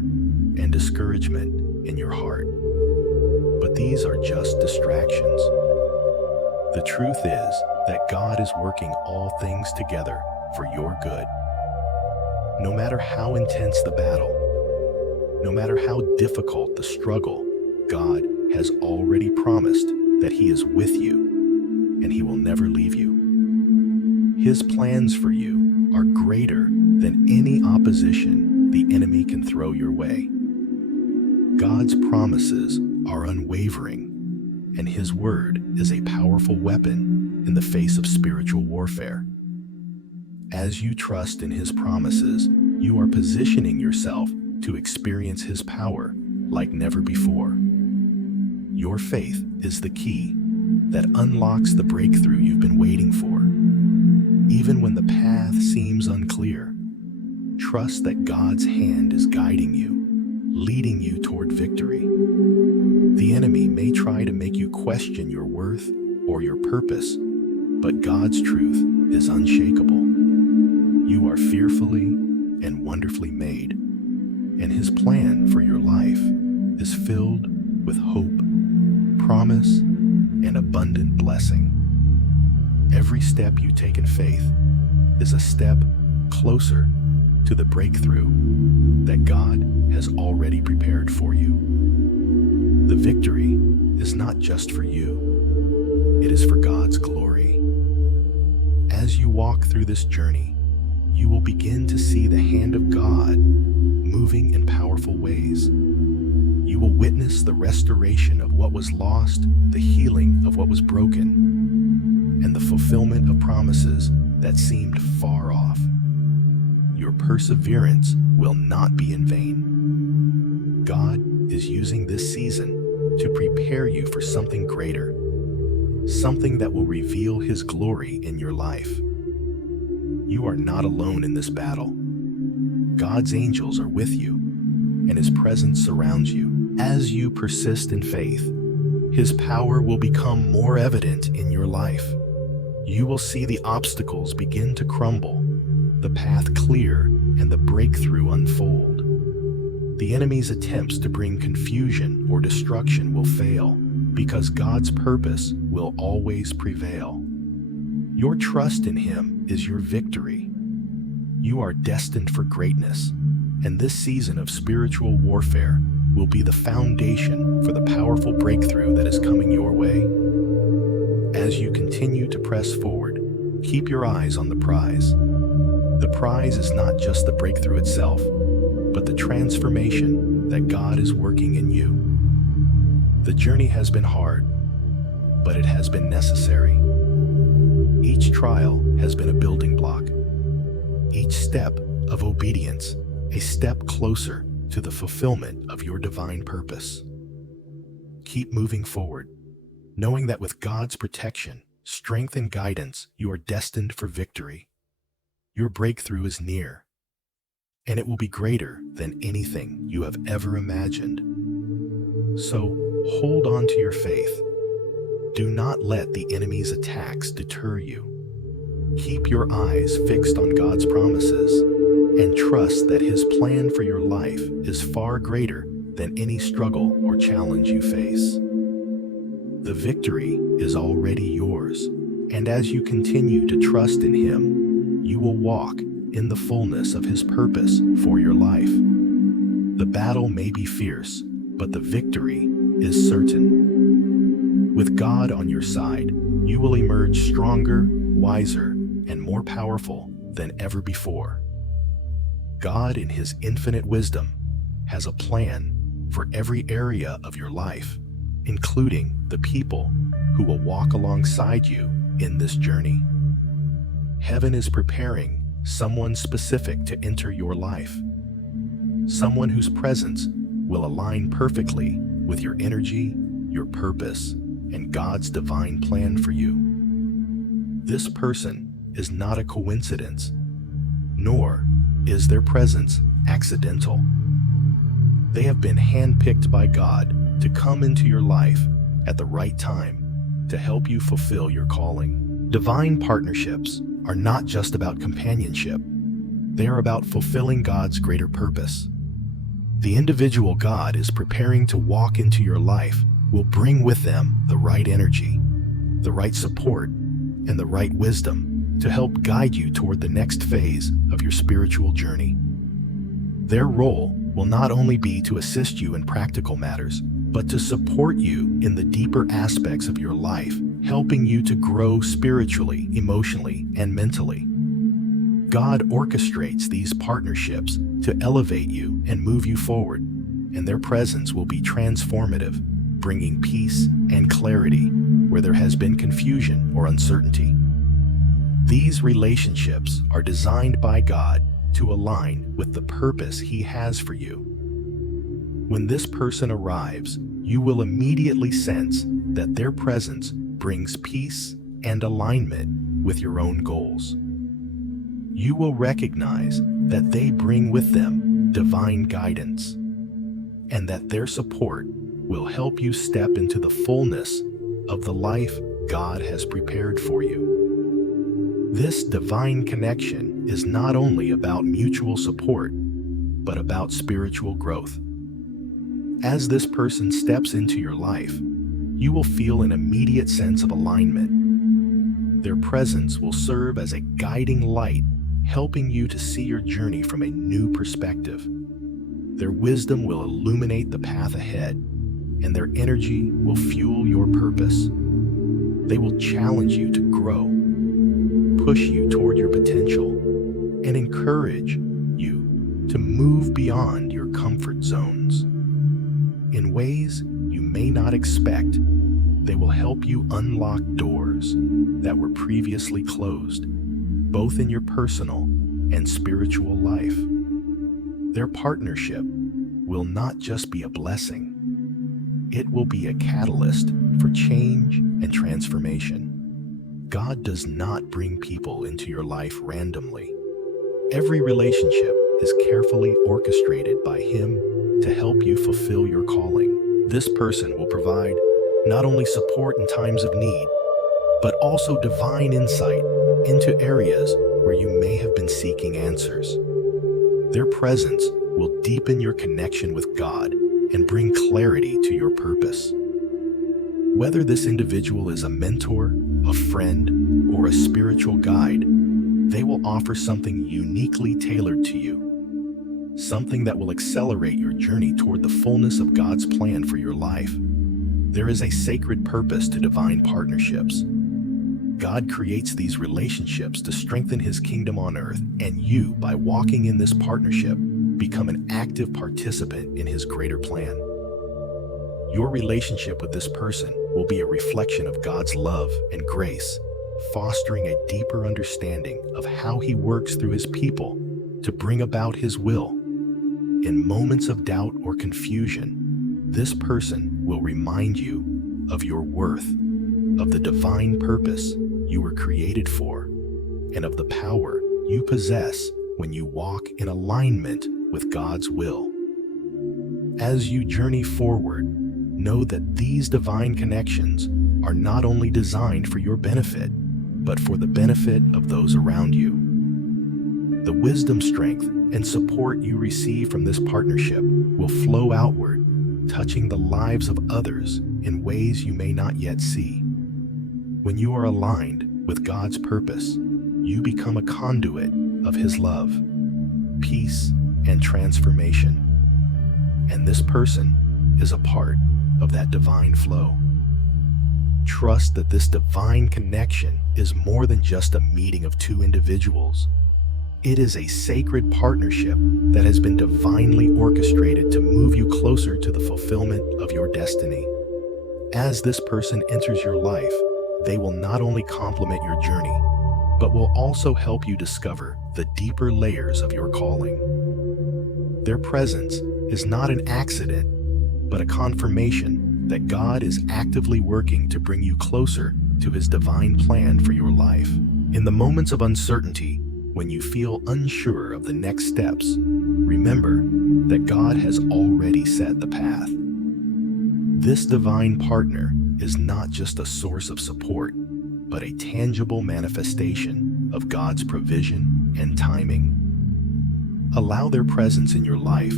and discouragement in your heart, but these are just distractions. The truth is that God is working all things together for your good. No matter how intense the battle, no matter how difficult the struggle, God has already promised that He is with you and He will never leave you. His plans for you are greater than any opposition the enemy can throw your way. God's promises are unwavering, and His word is a powerful weapon in the face of spiritual warfare. As you trust in His promises, you are positioning yourself to experience His power like never before. Your faith is the key that unlocks the breakthrough you've been waiting for. Even when the path seems unclear, trust that God's hand is guiding you, leading you toward victory. The enemy may try to make you question your worth or your purpose, but God's truth is unshakable. You are fearfully and wonderfully made, and His plan for your life is filled with hope, promise, and abundant blessing. Every step you take in faith is a step closer to the breakthrough that God has already prepared for you. The victory is not just for you, it is for God's glory. As you walk through this journey, you will begin to see the hand of God moving in powerful ways. You will witness the restoration of what was lost, the healing of what was broken, and the fulfillment of promises that seemed far off. Your perseverance will not be in vain. God is using this season to prepare you for something greater, something that will reveal His glory in your life. You are not alone in this battle. God's angels are with you, and His presence surrounds you. As you persist in faith, His power will become more evident in your life. You will see the obstacles begin to crumble, the path clear, and the breakthrough unfold. The enemy's attempts to bring confusion or destruction will fail, because God's purpose will always prevail. Your trust in Him is your victory. You are destined for greatness, and this season of spiritual warfare will be the foundation for the powerful breakthrough that is coming your way. As you continue to press forward, keep your eyes on the prize. The prize is not just the breakthrough itself, but the transformation that God is working in you. The journey has been hard, but it has been necessary. Each trial has been a building block. Each step of obedience, a step closer to the fulfillment of your divine purpose. Keep moving forward, knowing that with God's protection, strength, and guidance, you are destined for victory. Your breakthrough is near, and it will be greater than anything you have ever imagined. So, hold on to your faith. Do not let the enemy's attacks deter you. Keep your eyes fixed on God's promises and trust that His plan for your life is far greater than any struggle or challenge you face. The victory is already yours, and as you continue to trust in Him, you will walk in the fullness of His purpose for your life. The battle may be fierce, but the victory is certain. With God on your side, you will emerge stronger, wiser, and more powerful than ever before. God, in His infinite wisdom, has a plan for every area of your life, including the people who will walk alongside you in this journey. Heaven is preparing someone specific to enter your life, someone whose presence will align perfectly with your energy, your purpose, and God's divine plan for you. This person is not a coincidence, nor is their presence accidental. They have been handpicked by God to come into your life at the right time to help you fulfill your calling. Divine partnerships are not just about companionship. They are about fulfilling God's greater purpose. The individual God is preparing to walk into your life will bring with them the right energy, the right support, and the right wisdom to help guide you toward the next phase of your spiritual journey. Their role will not only be to assist you in practical matters, but to support you in the deeper aspects of your life, helping you to grow spiritually, emotionally, and mentally. God orchestrates these partnerships to elevate you and move you forward, and their presence will be transformative, bringing peace and clarity where there has been confusion or uncertainty. These relationships are designed by God to align with the purpose He has for you. When this person arrives, you will immediately sense that their presence brings peace and alignment with your own goals. You will recognize that they bring with them divine guidance, and that their support will help you step into the fullness of the life God has prepared for you. This divine connection is not only about mutual support, but about spiritual growth. As this person steps into your life, you will feel an immediate sense of alignment. Their presence will serve as a guiding light, helping you to see your journey from a new perspective. Their wisdom will illuminate the path ahead, and their energy will fuel your purpose. They will challenge you to grow, push you toward your potential, and encourage you to move beyond your comfort zones. In ways you may not expect, they will help you unlock doors that were previously closed, both in your personal and spiritual life. Their partnership will not just be a blessing, it will be a catalyst for change and transformation. God does not bring people into your life randomly. Every relationship is carefully orchestrated by Him to help you fulfill your calling. This person will provide not only support in times of need, but also divine insight into areas where you may have been seeking answers. Their presence will deepen your connection with God and bring clarity to your purpose. Whether this individual is a mentor, a friend, or a spiritual guide, They will offer something uniquely tailored to you, something that will accelerate your journey toward the fullness of God's plan for your life. There is a sacred purpose to divine partnerships. God creates these relationships to strengthen His kingdom on earth, and you, by walking in this partnership, become an active participant in His greater plan. Your relationship with this person will be a reflection of God's love and grace, fostering a deeper understanding of how He works through His people to bring about His will. In moments of doubt or confusion, this person will remind you of your worth, of the divine purpose you were created for, and of the power you possess when you walk in alignment with God's will. As you journey forward, know that these divine connections are not only designed for your benefit, but for the benefit of those around you. The wisdom, strength, and support you receive from this partnership will flow outward, touching the lives of others in ways you may not yet see. When you are aligned with God's purpose, you become a conduit of His love, peace, and transformation. And this person is a part of that divine flow. Trust that this divine connection is more than just a meeting of two individuals. It is a sacred partnership that has been divinely orchestrated to move you closer to the fulfillment of your destiny. As this person enters your life, they will not only complement your journey, but will also help you discover the deeper layers of your calling. Their presence is not an accident, but a confirmation that God is actively working to bring you closer to His divine plan for your life. In the moments of uncertainty, when you feel unsure of the next steps, remember that God has already set the path. This divine partner is not just a source of support, but a tangible manifestation of God's provision and timing. Allow their presence in your life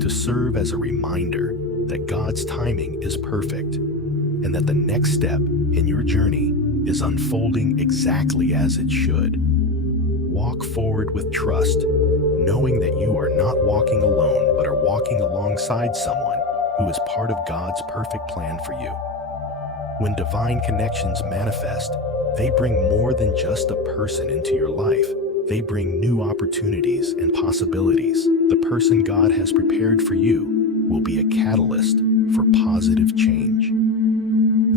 to serve as a reminder that God's timing is perfect, and that the next step in your journey is unfolding exactly as it should. Walk forward with trust, knowing that you are not walking alone, but are walking alongside someone who is part of God's perfect plan for you. When divine connections manifest, they bring more than just a person into your life. They bring new opportunities and possibilities. The person God has prepared for you will be a catalyst for positive change.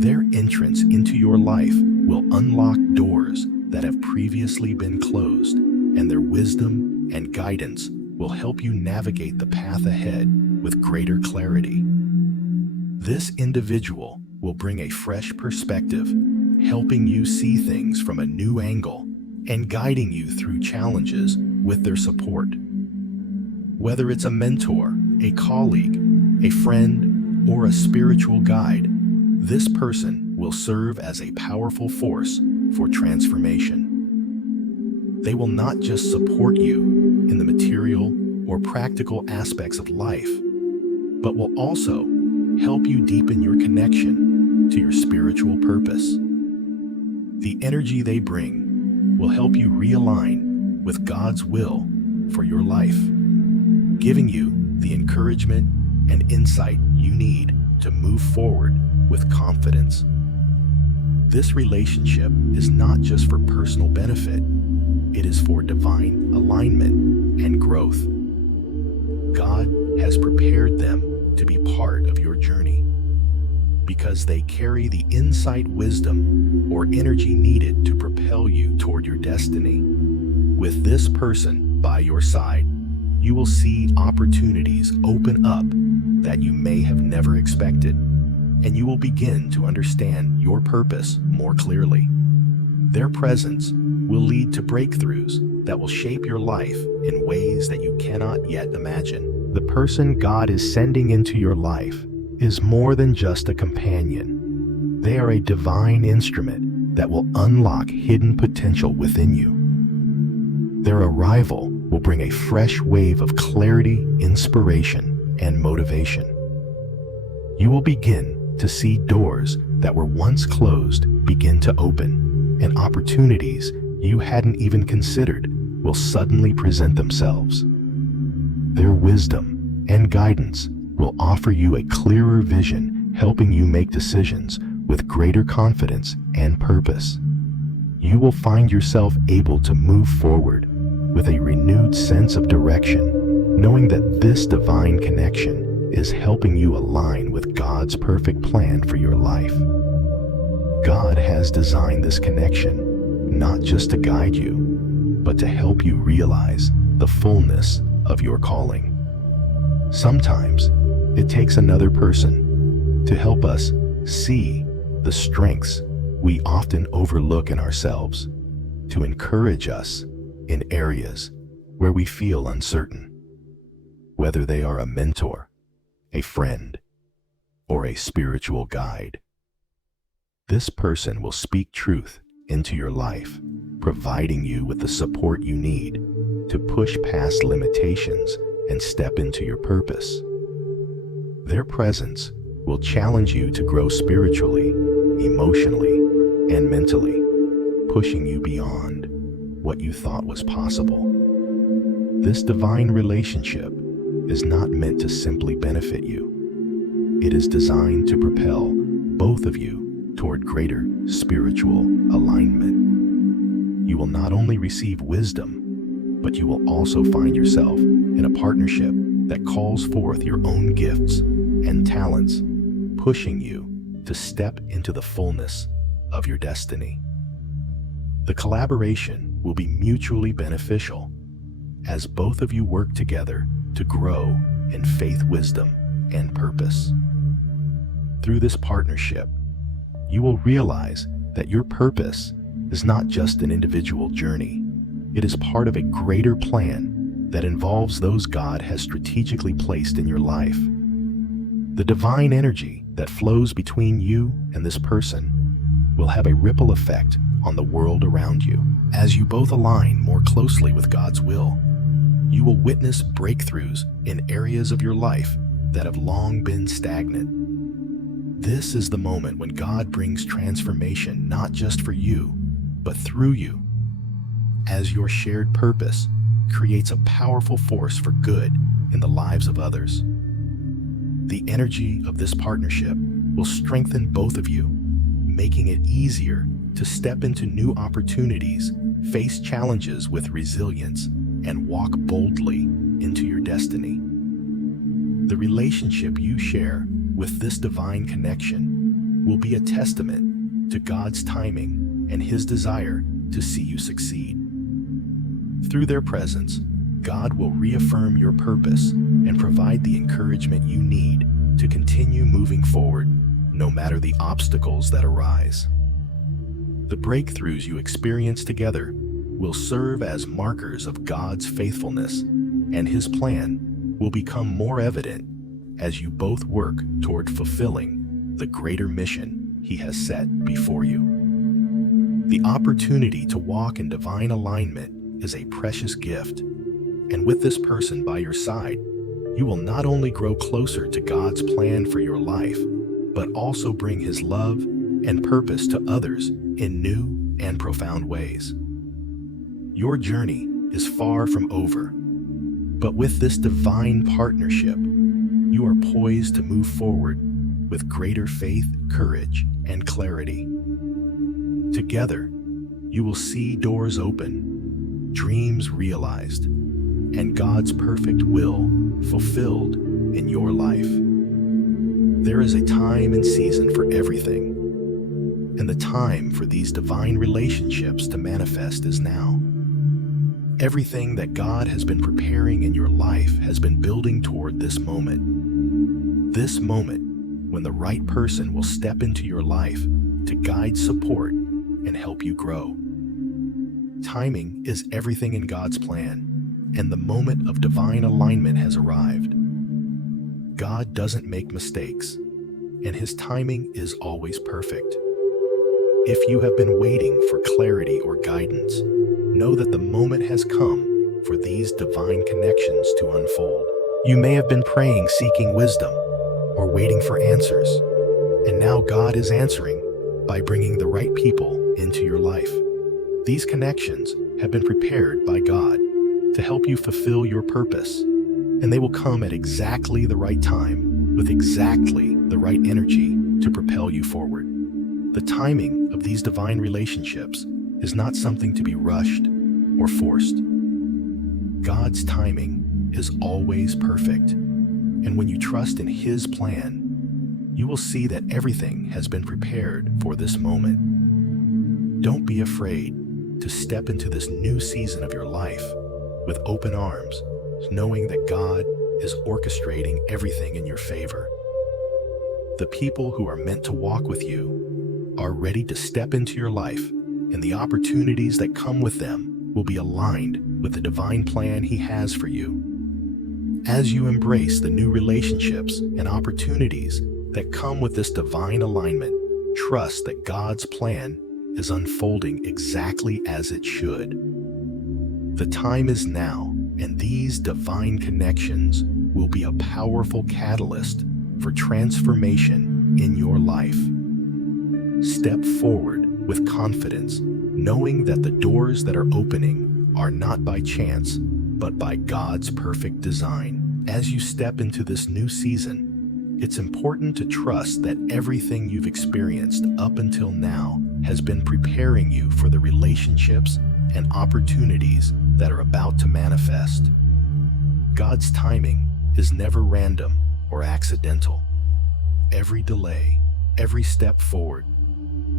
Their entrance into your life will unlock doors that have previously been closed, and their wisdom and guidance will help you navigate the path ahead with greater clarity. This individual will bring a fresh perspective, helping you see things from a new angle and guiding you through challenges with their support. Whether it's a mentor, a colleague, a friend, or a spiritual guide, this person will serve as a powerful force for transformation. They will not just support you in the material or practical aspects of life, but will also help you deepen your connection to your spiritual purpose. The energy they bring will help you realign with God's will for your life, giving you the encouragement and insight you need to move forward with confidence. This relationship is not just for personal benefit, it is for divine alignment and growth. God has prepared them to be part of your journey because they carry the insight, wisdom, or energy needed to propel you toward your destiny. With this person by your side, you will see opportunities open up that you may have never expected, and you will begin to understand your purpose more clearly. Their presence will lead to breakthroughs that will shape your life in ways that you cannot yet imagine. The person God is sending into your life is more than just a companion. They are a divine instrument that will unlock hidden potential within you. Their arrival will bring a fresh wave of clarity, inspiration, and motivation. You will begin to see doors that were once closed begin to open, and opportunities you hadn't even considered will suddenly present themselves. Their wisdom and guidance will offer you a clearer vision, helping you make decisions with greater confidence and purpose. You will find yourself able to move forward with a renewed sense of direction, knowing that this divine connection is helping you align with God's perfect plan for your life. God has designed this connection not just to guide you, but to help you realize the fullness of your calling. Sometimes it takes another person to help us see the strengths we often overlook in ourselves, to encourage us in areas where we feel uncertain. Whether they are a mentor, a friend, or a spiritual guide, this person will speak truth into your life, providing you with the support you need to push past limitations and step into your purpose. Their presence will challenge you to grow spiritually, emotionally, and mentally, pushing you beyond what you thought was possible. This divine relationship is not meant to simply benefit you. It is designed to propel both of you toward greater spiritual alignment. You will not only receive wisdom, but you will also find yourself in a partnership that calls forth your own gifts and talents, pushing you to step into the fullness of your destiny. The collaboration will be mutually beneficial as both of you work together to grow in faith, wisdom, and purpose. Through this partnership, you will realize that your purpose is not just an individual journey. It is part of a greater plan that involves those God has strategically placed in your life. The divine energy that flows between you and this person will have a ripple effect on the world around you. As you both align more closely with God's will, you will witness breakthroughs in areas of your life that have long been stagnant. This is the moment when God brings transformation not just for you, but through you, as your shared purpose creates a powerful force for good in the lives of others. The energy of this partnership will strengthen both of you, making it easier to step into new opportunities, face challenges with resilience, and walk boldly into your destiny. The relationship you share with this divine connection will be a testament to God's timing and His desire to see you succeed. Through their presence, God will reaffirm your purpose and provide the encouragement you need to continue moving forward, no matter the obstacles that arise. The breakthroughs you experience together will serve as markers of God's faithfulness, and His plan will become more evident as you both work toward fulfilling the greater mission He has set before you. The opportunity to walk in divine alignment is a precious gift, and with this person by your side, you will not only grow closer to God's plan for your life, but also bring His love and purpose to others in new and profound ways. Your journey is far from over, but with this divine partnership, you are poised to move forward with greater faith, courage, and clarity. Together, you will see doors open, dreams realized, and God's perfect will fulfilled in your life. There is a time and season for everything, and the time for these divine relationships to manifest is now. Everything that God has been preparing in your life has been building toward this moment. This moment when the right person will step into your life to guide, support, and help you grow. Timing is everything in God's plan, and the moment of divine alignment has arrived. God doesn't make mistakes, and His timing is always perfect. If you have been waiting for clarity or guidance, know that the moment has come for these divine connections to unfold. You may have been praying, seeking wisdom, or waiting for answers, and now God is answering by bringing the right people into your life. These connections have been prepared by God to help you fulfill your purpose, and they will come at exactly the right time with exactly the right energy to propel you forward. The timing of these divine relationships is not something to be rushed or forced. God's timing is always perfect, and when you trust in His plan, you will see that everything has been prepared for this moment. Don't be afraid to step into this new season of your life with open arms, knowing that God is orchestrating everything in your favor. The people who are meant to walk with you are ready to step into your life, and the opportunities that come with them will be aligned with the divine plan He has for you. As you embrace the new relationships and opportunities that come with this divine alignment, trust that God's plan is unfolding exactly as it should. The time is now, and these divine connections will be a powerful catalyst for transformation in your life. Step forward with confidence, knowing that the doors that are opening are not by chance, but by God's perfect design. As you step into this new season, it's important to trust that everything you've experienced up until now has been preparing you for the relationships and opportunities that are about to manifest. God's timing is never random or accidental. Every delay, every step forward,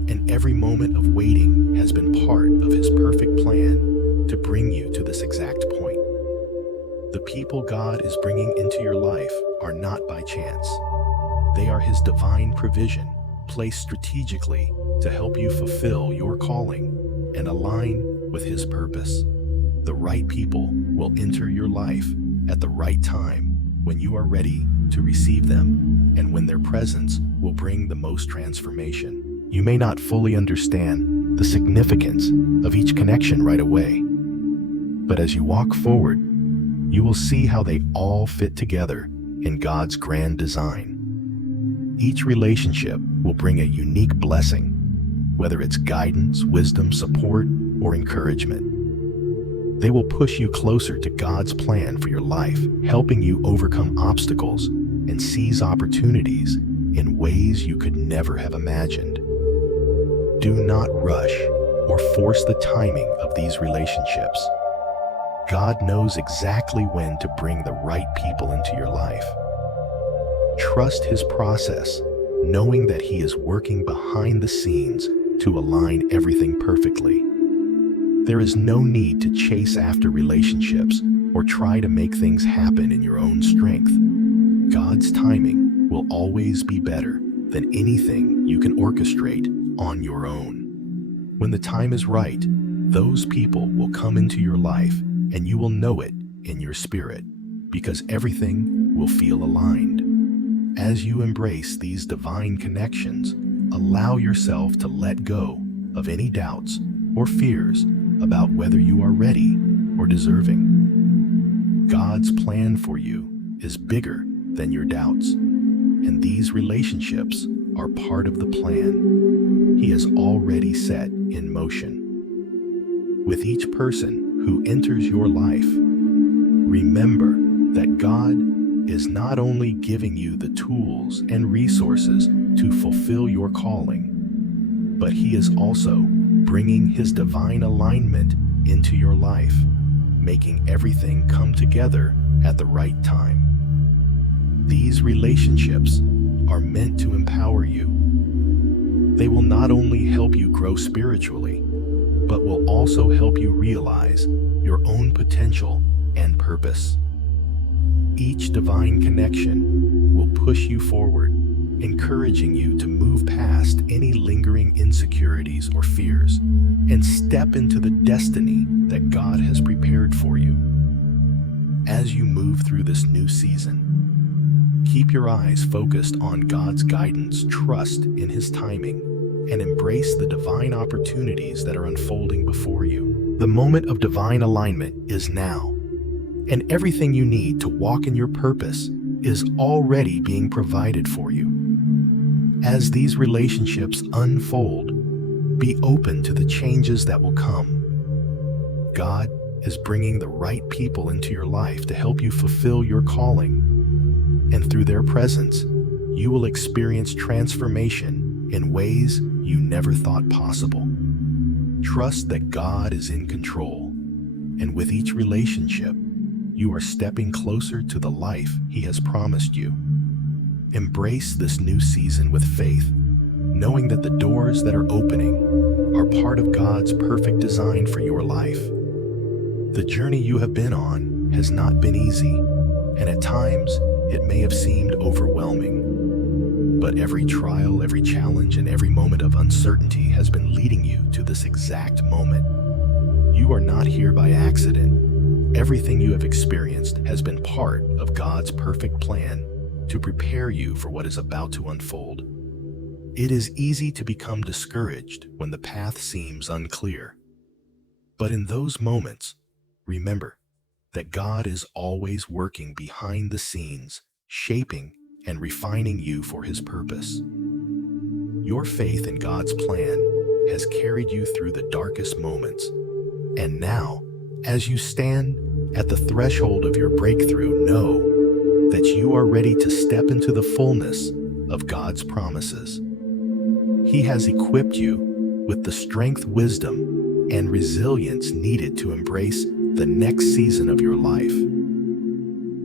and every moment of waiting has been part of His perfect plan to bring you to this exact point. The people God is bringing into your life are not by chance. They are His divine provision, placed strategically to help you fulfill your calling and align with His purpose. The right people will enter your life at the right time when you are ready to receive them, and when their presence will bring the most transformation. You may not fully understand the significance of each connection right away, but as you walk forward, you will see how they all fit together in God's grand design. Each relationship will bring a unique blessing, whether it's guidance, wisdom, support, or encouragement. They will push you closer to God's plan for your life, helping you overcome obstacles and seize opportunities in ways you could never have imagined. Do not rush or force the timing of these relationships. God knows exactly when to bring the right people into your life. Trust His process, knowing that He is working behind the scenes to align everything perfectly. There is no need to chase after relationships or try to make things happen in your own strength. God's timing will always be better than anything you can orchestrate on your own. When the time is right, those people will come into your life, and you will know it in your spirit, because everything will feel aligned. As you embrace these divine connections, allow yourself to let go of any doubts or fears about whether you are ready or deserving. God's plan for you is bigger than your doubts, and these relationships are part of the plan He has already set in motion. With each person who enters your life, remember that God is not only giving you the tools and resources to fulfill your calling, but He is also bringing His divine alignment into your life, making everything come together at the right time. These relationships are meant to empower you. They will not only help you grow spiritually, but will also help you realize your own potential and purpose. Each divine connection will push you forward, encouraging you to move past any lingering insecurities or fears and step into the destiny that God has prepared for you. As you move through this new season, keep your eyes focused on God's guidance, trust in His timing, and embrace the divine opportunities that are unfolding before you. The moment of divine alignment is now, and everything you need to walk in your purpose is already being provided for you. As these relationships unfold, be open to the changes that will come, God is bringing the right people into your life to help you fulfill your calling. And through their presence, you will experience transformation in ways you never thought possible. Trust that God is in control, and with each relationship, you are stepping closer to the life He has promised you. Embrace this new season with faith, knowing that the doors that are opening are part of God's perfect design for your life. The journey you have been on has not been easy, and at times it may have seemed overwhelming. But every trial, every challenge, and every moment of uncertainty has been leading you to this exact moment. You are not here by accident. Everything you have experienced has been part of God's perfect plan to prepare you for what is about to unfold. It is easy to become discouraged when the path seems unclear. But in those moments, remember that God is always working behind the scenes, shaping and refining you for His purpose. Your faith in God's plan has carried you through the darkest moments. And now, as you stand at the threshold of your breakthrough, know that you are ready to step into the fullness of God's promises. He has equipped you with the strength, wisdom, and resilience needed to embrace the next season of your life.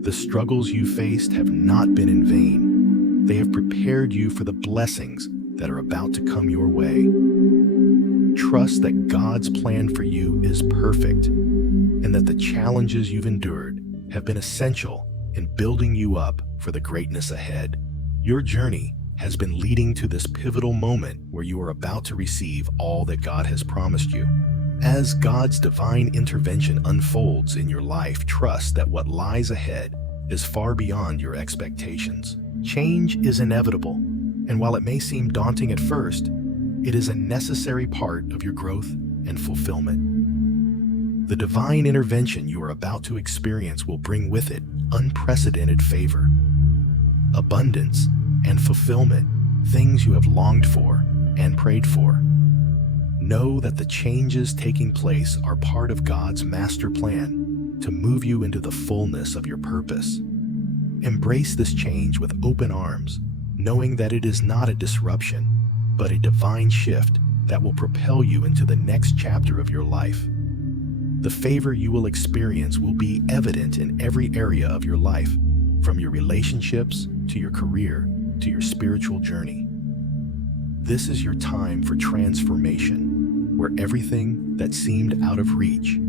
The struggles you faced have not been in vain. They have prepared you for the blessings that are about to come your way. Trust that God's plan for you is perfect, and that the challenges you've endured have been essential in building you up for the greatness ahead. Your journey has been leading to this pivotal moment where you are about to receive all that God has promised you. As God's divine intervention unfolds in your life, trust that what lies ahead is far beyond your expectations. Change is inevitable, and while it may seem daunting at first, it is a necessary part of your growth and fulfillment. The divine intervention you are about to experience will bring with it unprecedented favor, abundance, and fulfillment, things you have longed for and prayed for. Know that the changes taking place are part of God's master plan to move you into the fullness of your purpose. Embrace this change with open arms, knowing that it is not a disruption, but a divine shift that will propel you into the next chapter of your life. The favor you will experience will be evident in every area of your life, from your relationships to your career to your spiritual journey. This is your time for transformation, where everything that seemed out of reach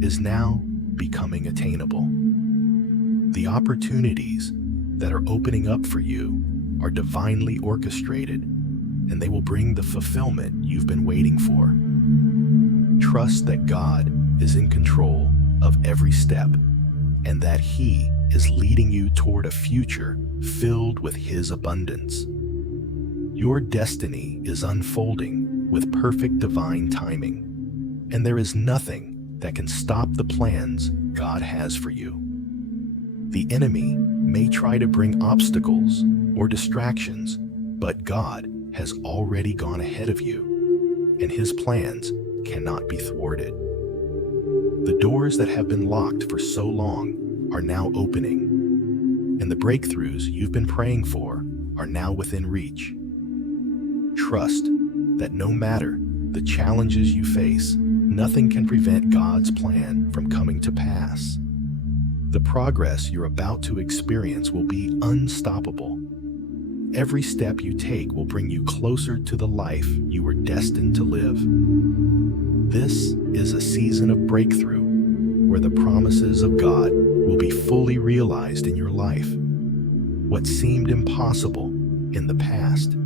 is now becoming attainable. The opportunities that are opening up for you are divinely orchestrated, and they will bring the fulfillment you've been waiting for. Trust that God is in control of every step, and that He is leading you toward a future filled with His abundance. Your destiny is unfolding with perfect divine timing, and there is nothing that can stop the plans God has for you. The enemy may try to bring obstacles or distractions, but God has already gone ahead of you, and His plans cannot be thwarted. The doors that have been locked for so long are now opening, and the breakthroughs you've been praying for are now within reach. Trust that no matter the challenges you face, nothing can prevent God's plan from coming to pass. The progress you're about to experience will be unstoppable. Every step you take will bring you closer to the life you were destined to live. This is a season of breakthrough, where the promises of God will be fully realized in your life. What seemed impossible in the past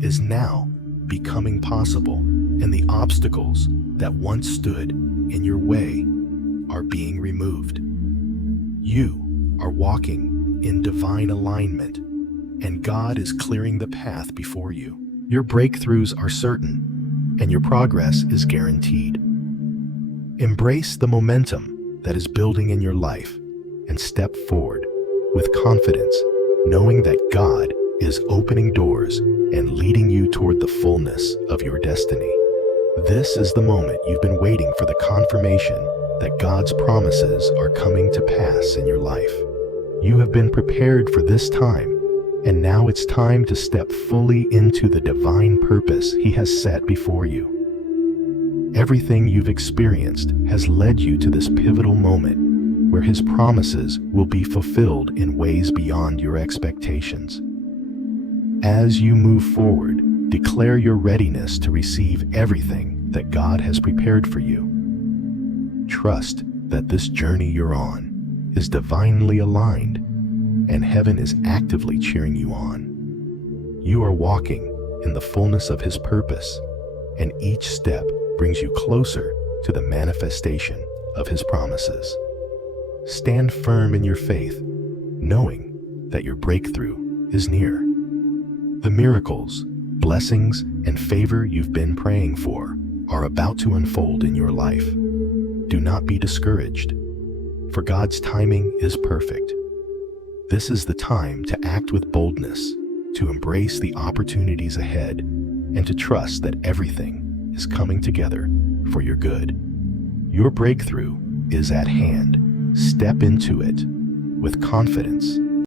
is now becoming possible, and the obstacles that once stood in your way are being removed. You are walking in divine alignment, and God is clearing the path before you. Your breakthroughs are certain, and your progress is guaranteed. Embrace the momentum that is building in your life and step forward with confidence, knowing that God is opening doors and leading you toward the fullness of your destiny. This is the moment you've been waiting for, the confirmation that God's promises are coming to pass in your life. You have been prepared for this time, and now it's time to step fully into the divine purpose He has set before you. Everything you've experienced has led you to this pivotal moment where His promises will be fulfilled in ways beyond your expectations. As you move forward, declare your readiness to receive everything that God has prepared for you. Trust that this journey you're on is divinely aligned, and heaven is actively cheering you on. You are walking in the fullness of His purpose, and each step brings you closer to the manifestation of His promises. Stand firm in your faith, knowing that your breakthrough is near. The miracles, blessings, and favor you've been praying for are about to unfold in your life. Do not be discouraged, for God's timing is perfect. This is the time to act with boldness, to embrace the opportunities ahead, and to trust that everything is coming together for your good. Your breakthrough is at hand. Step into it with confidence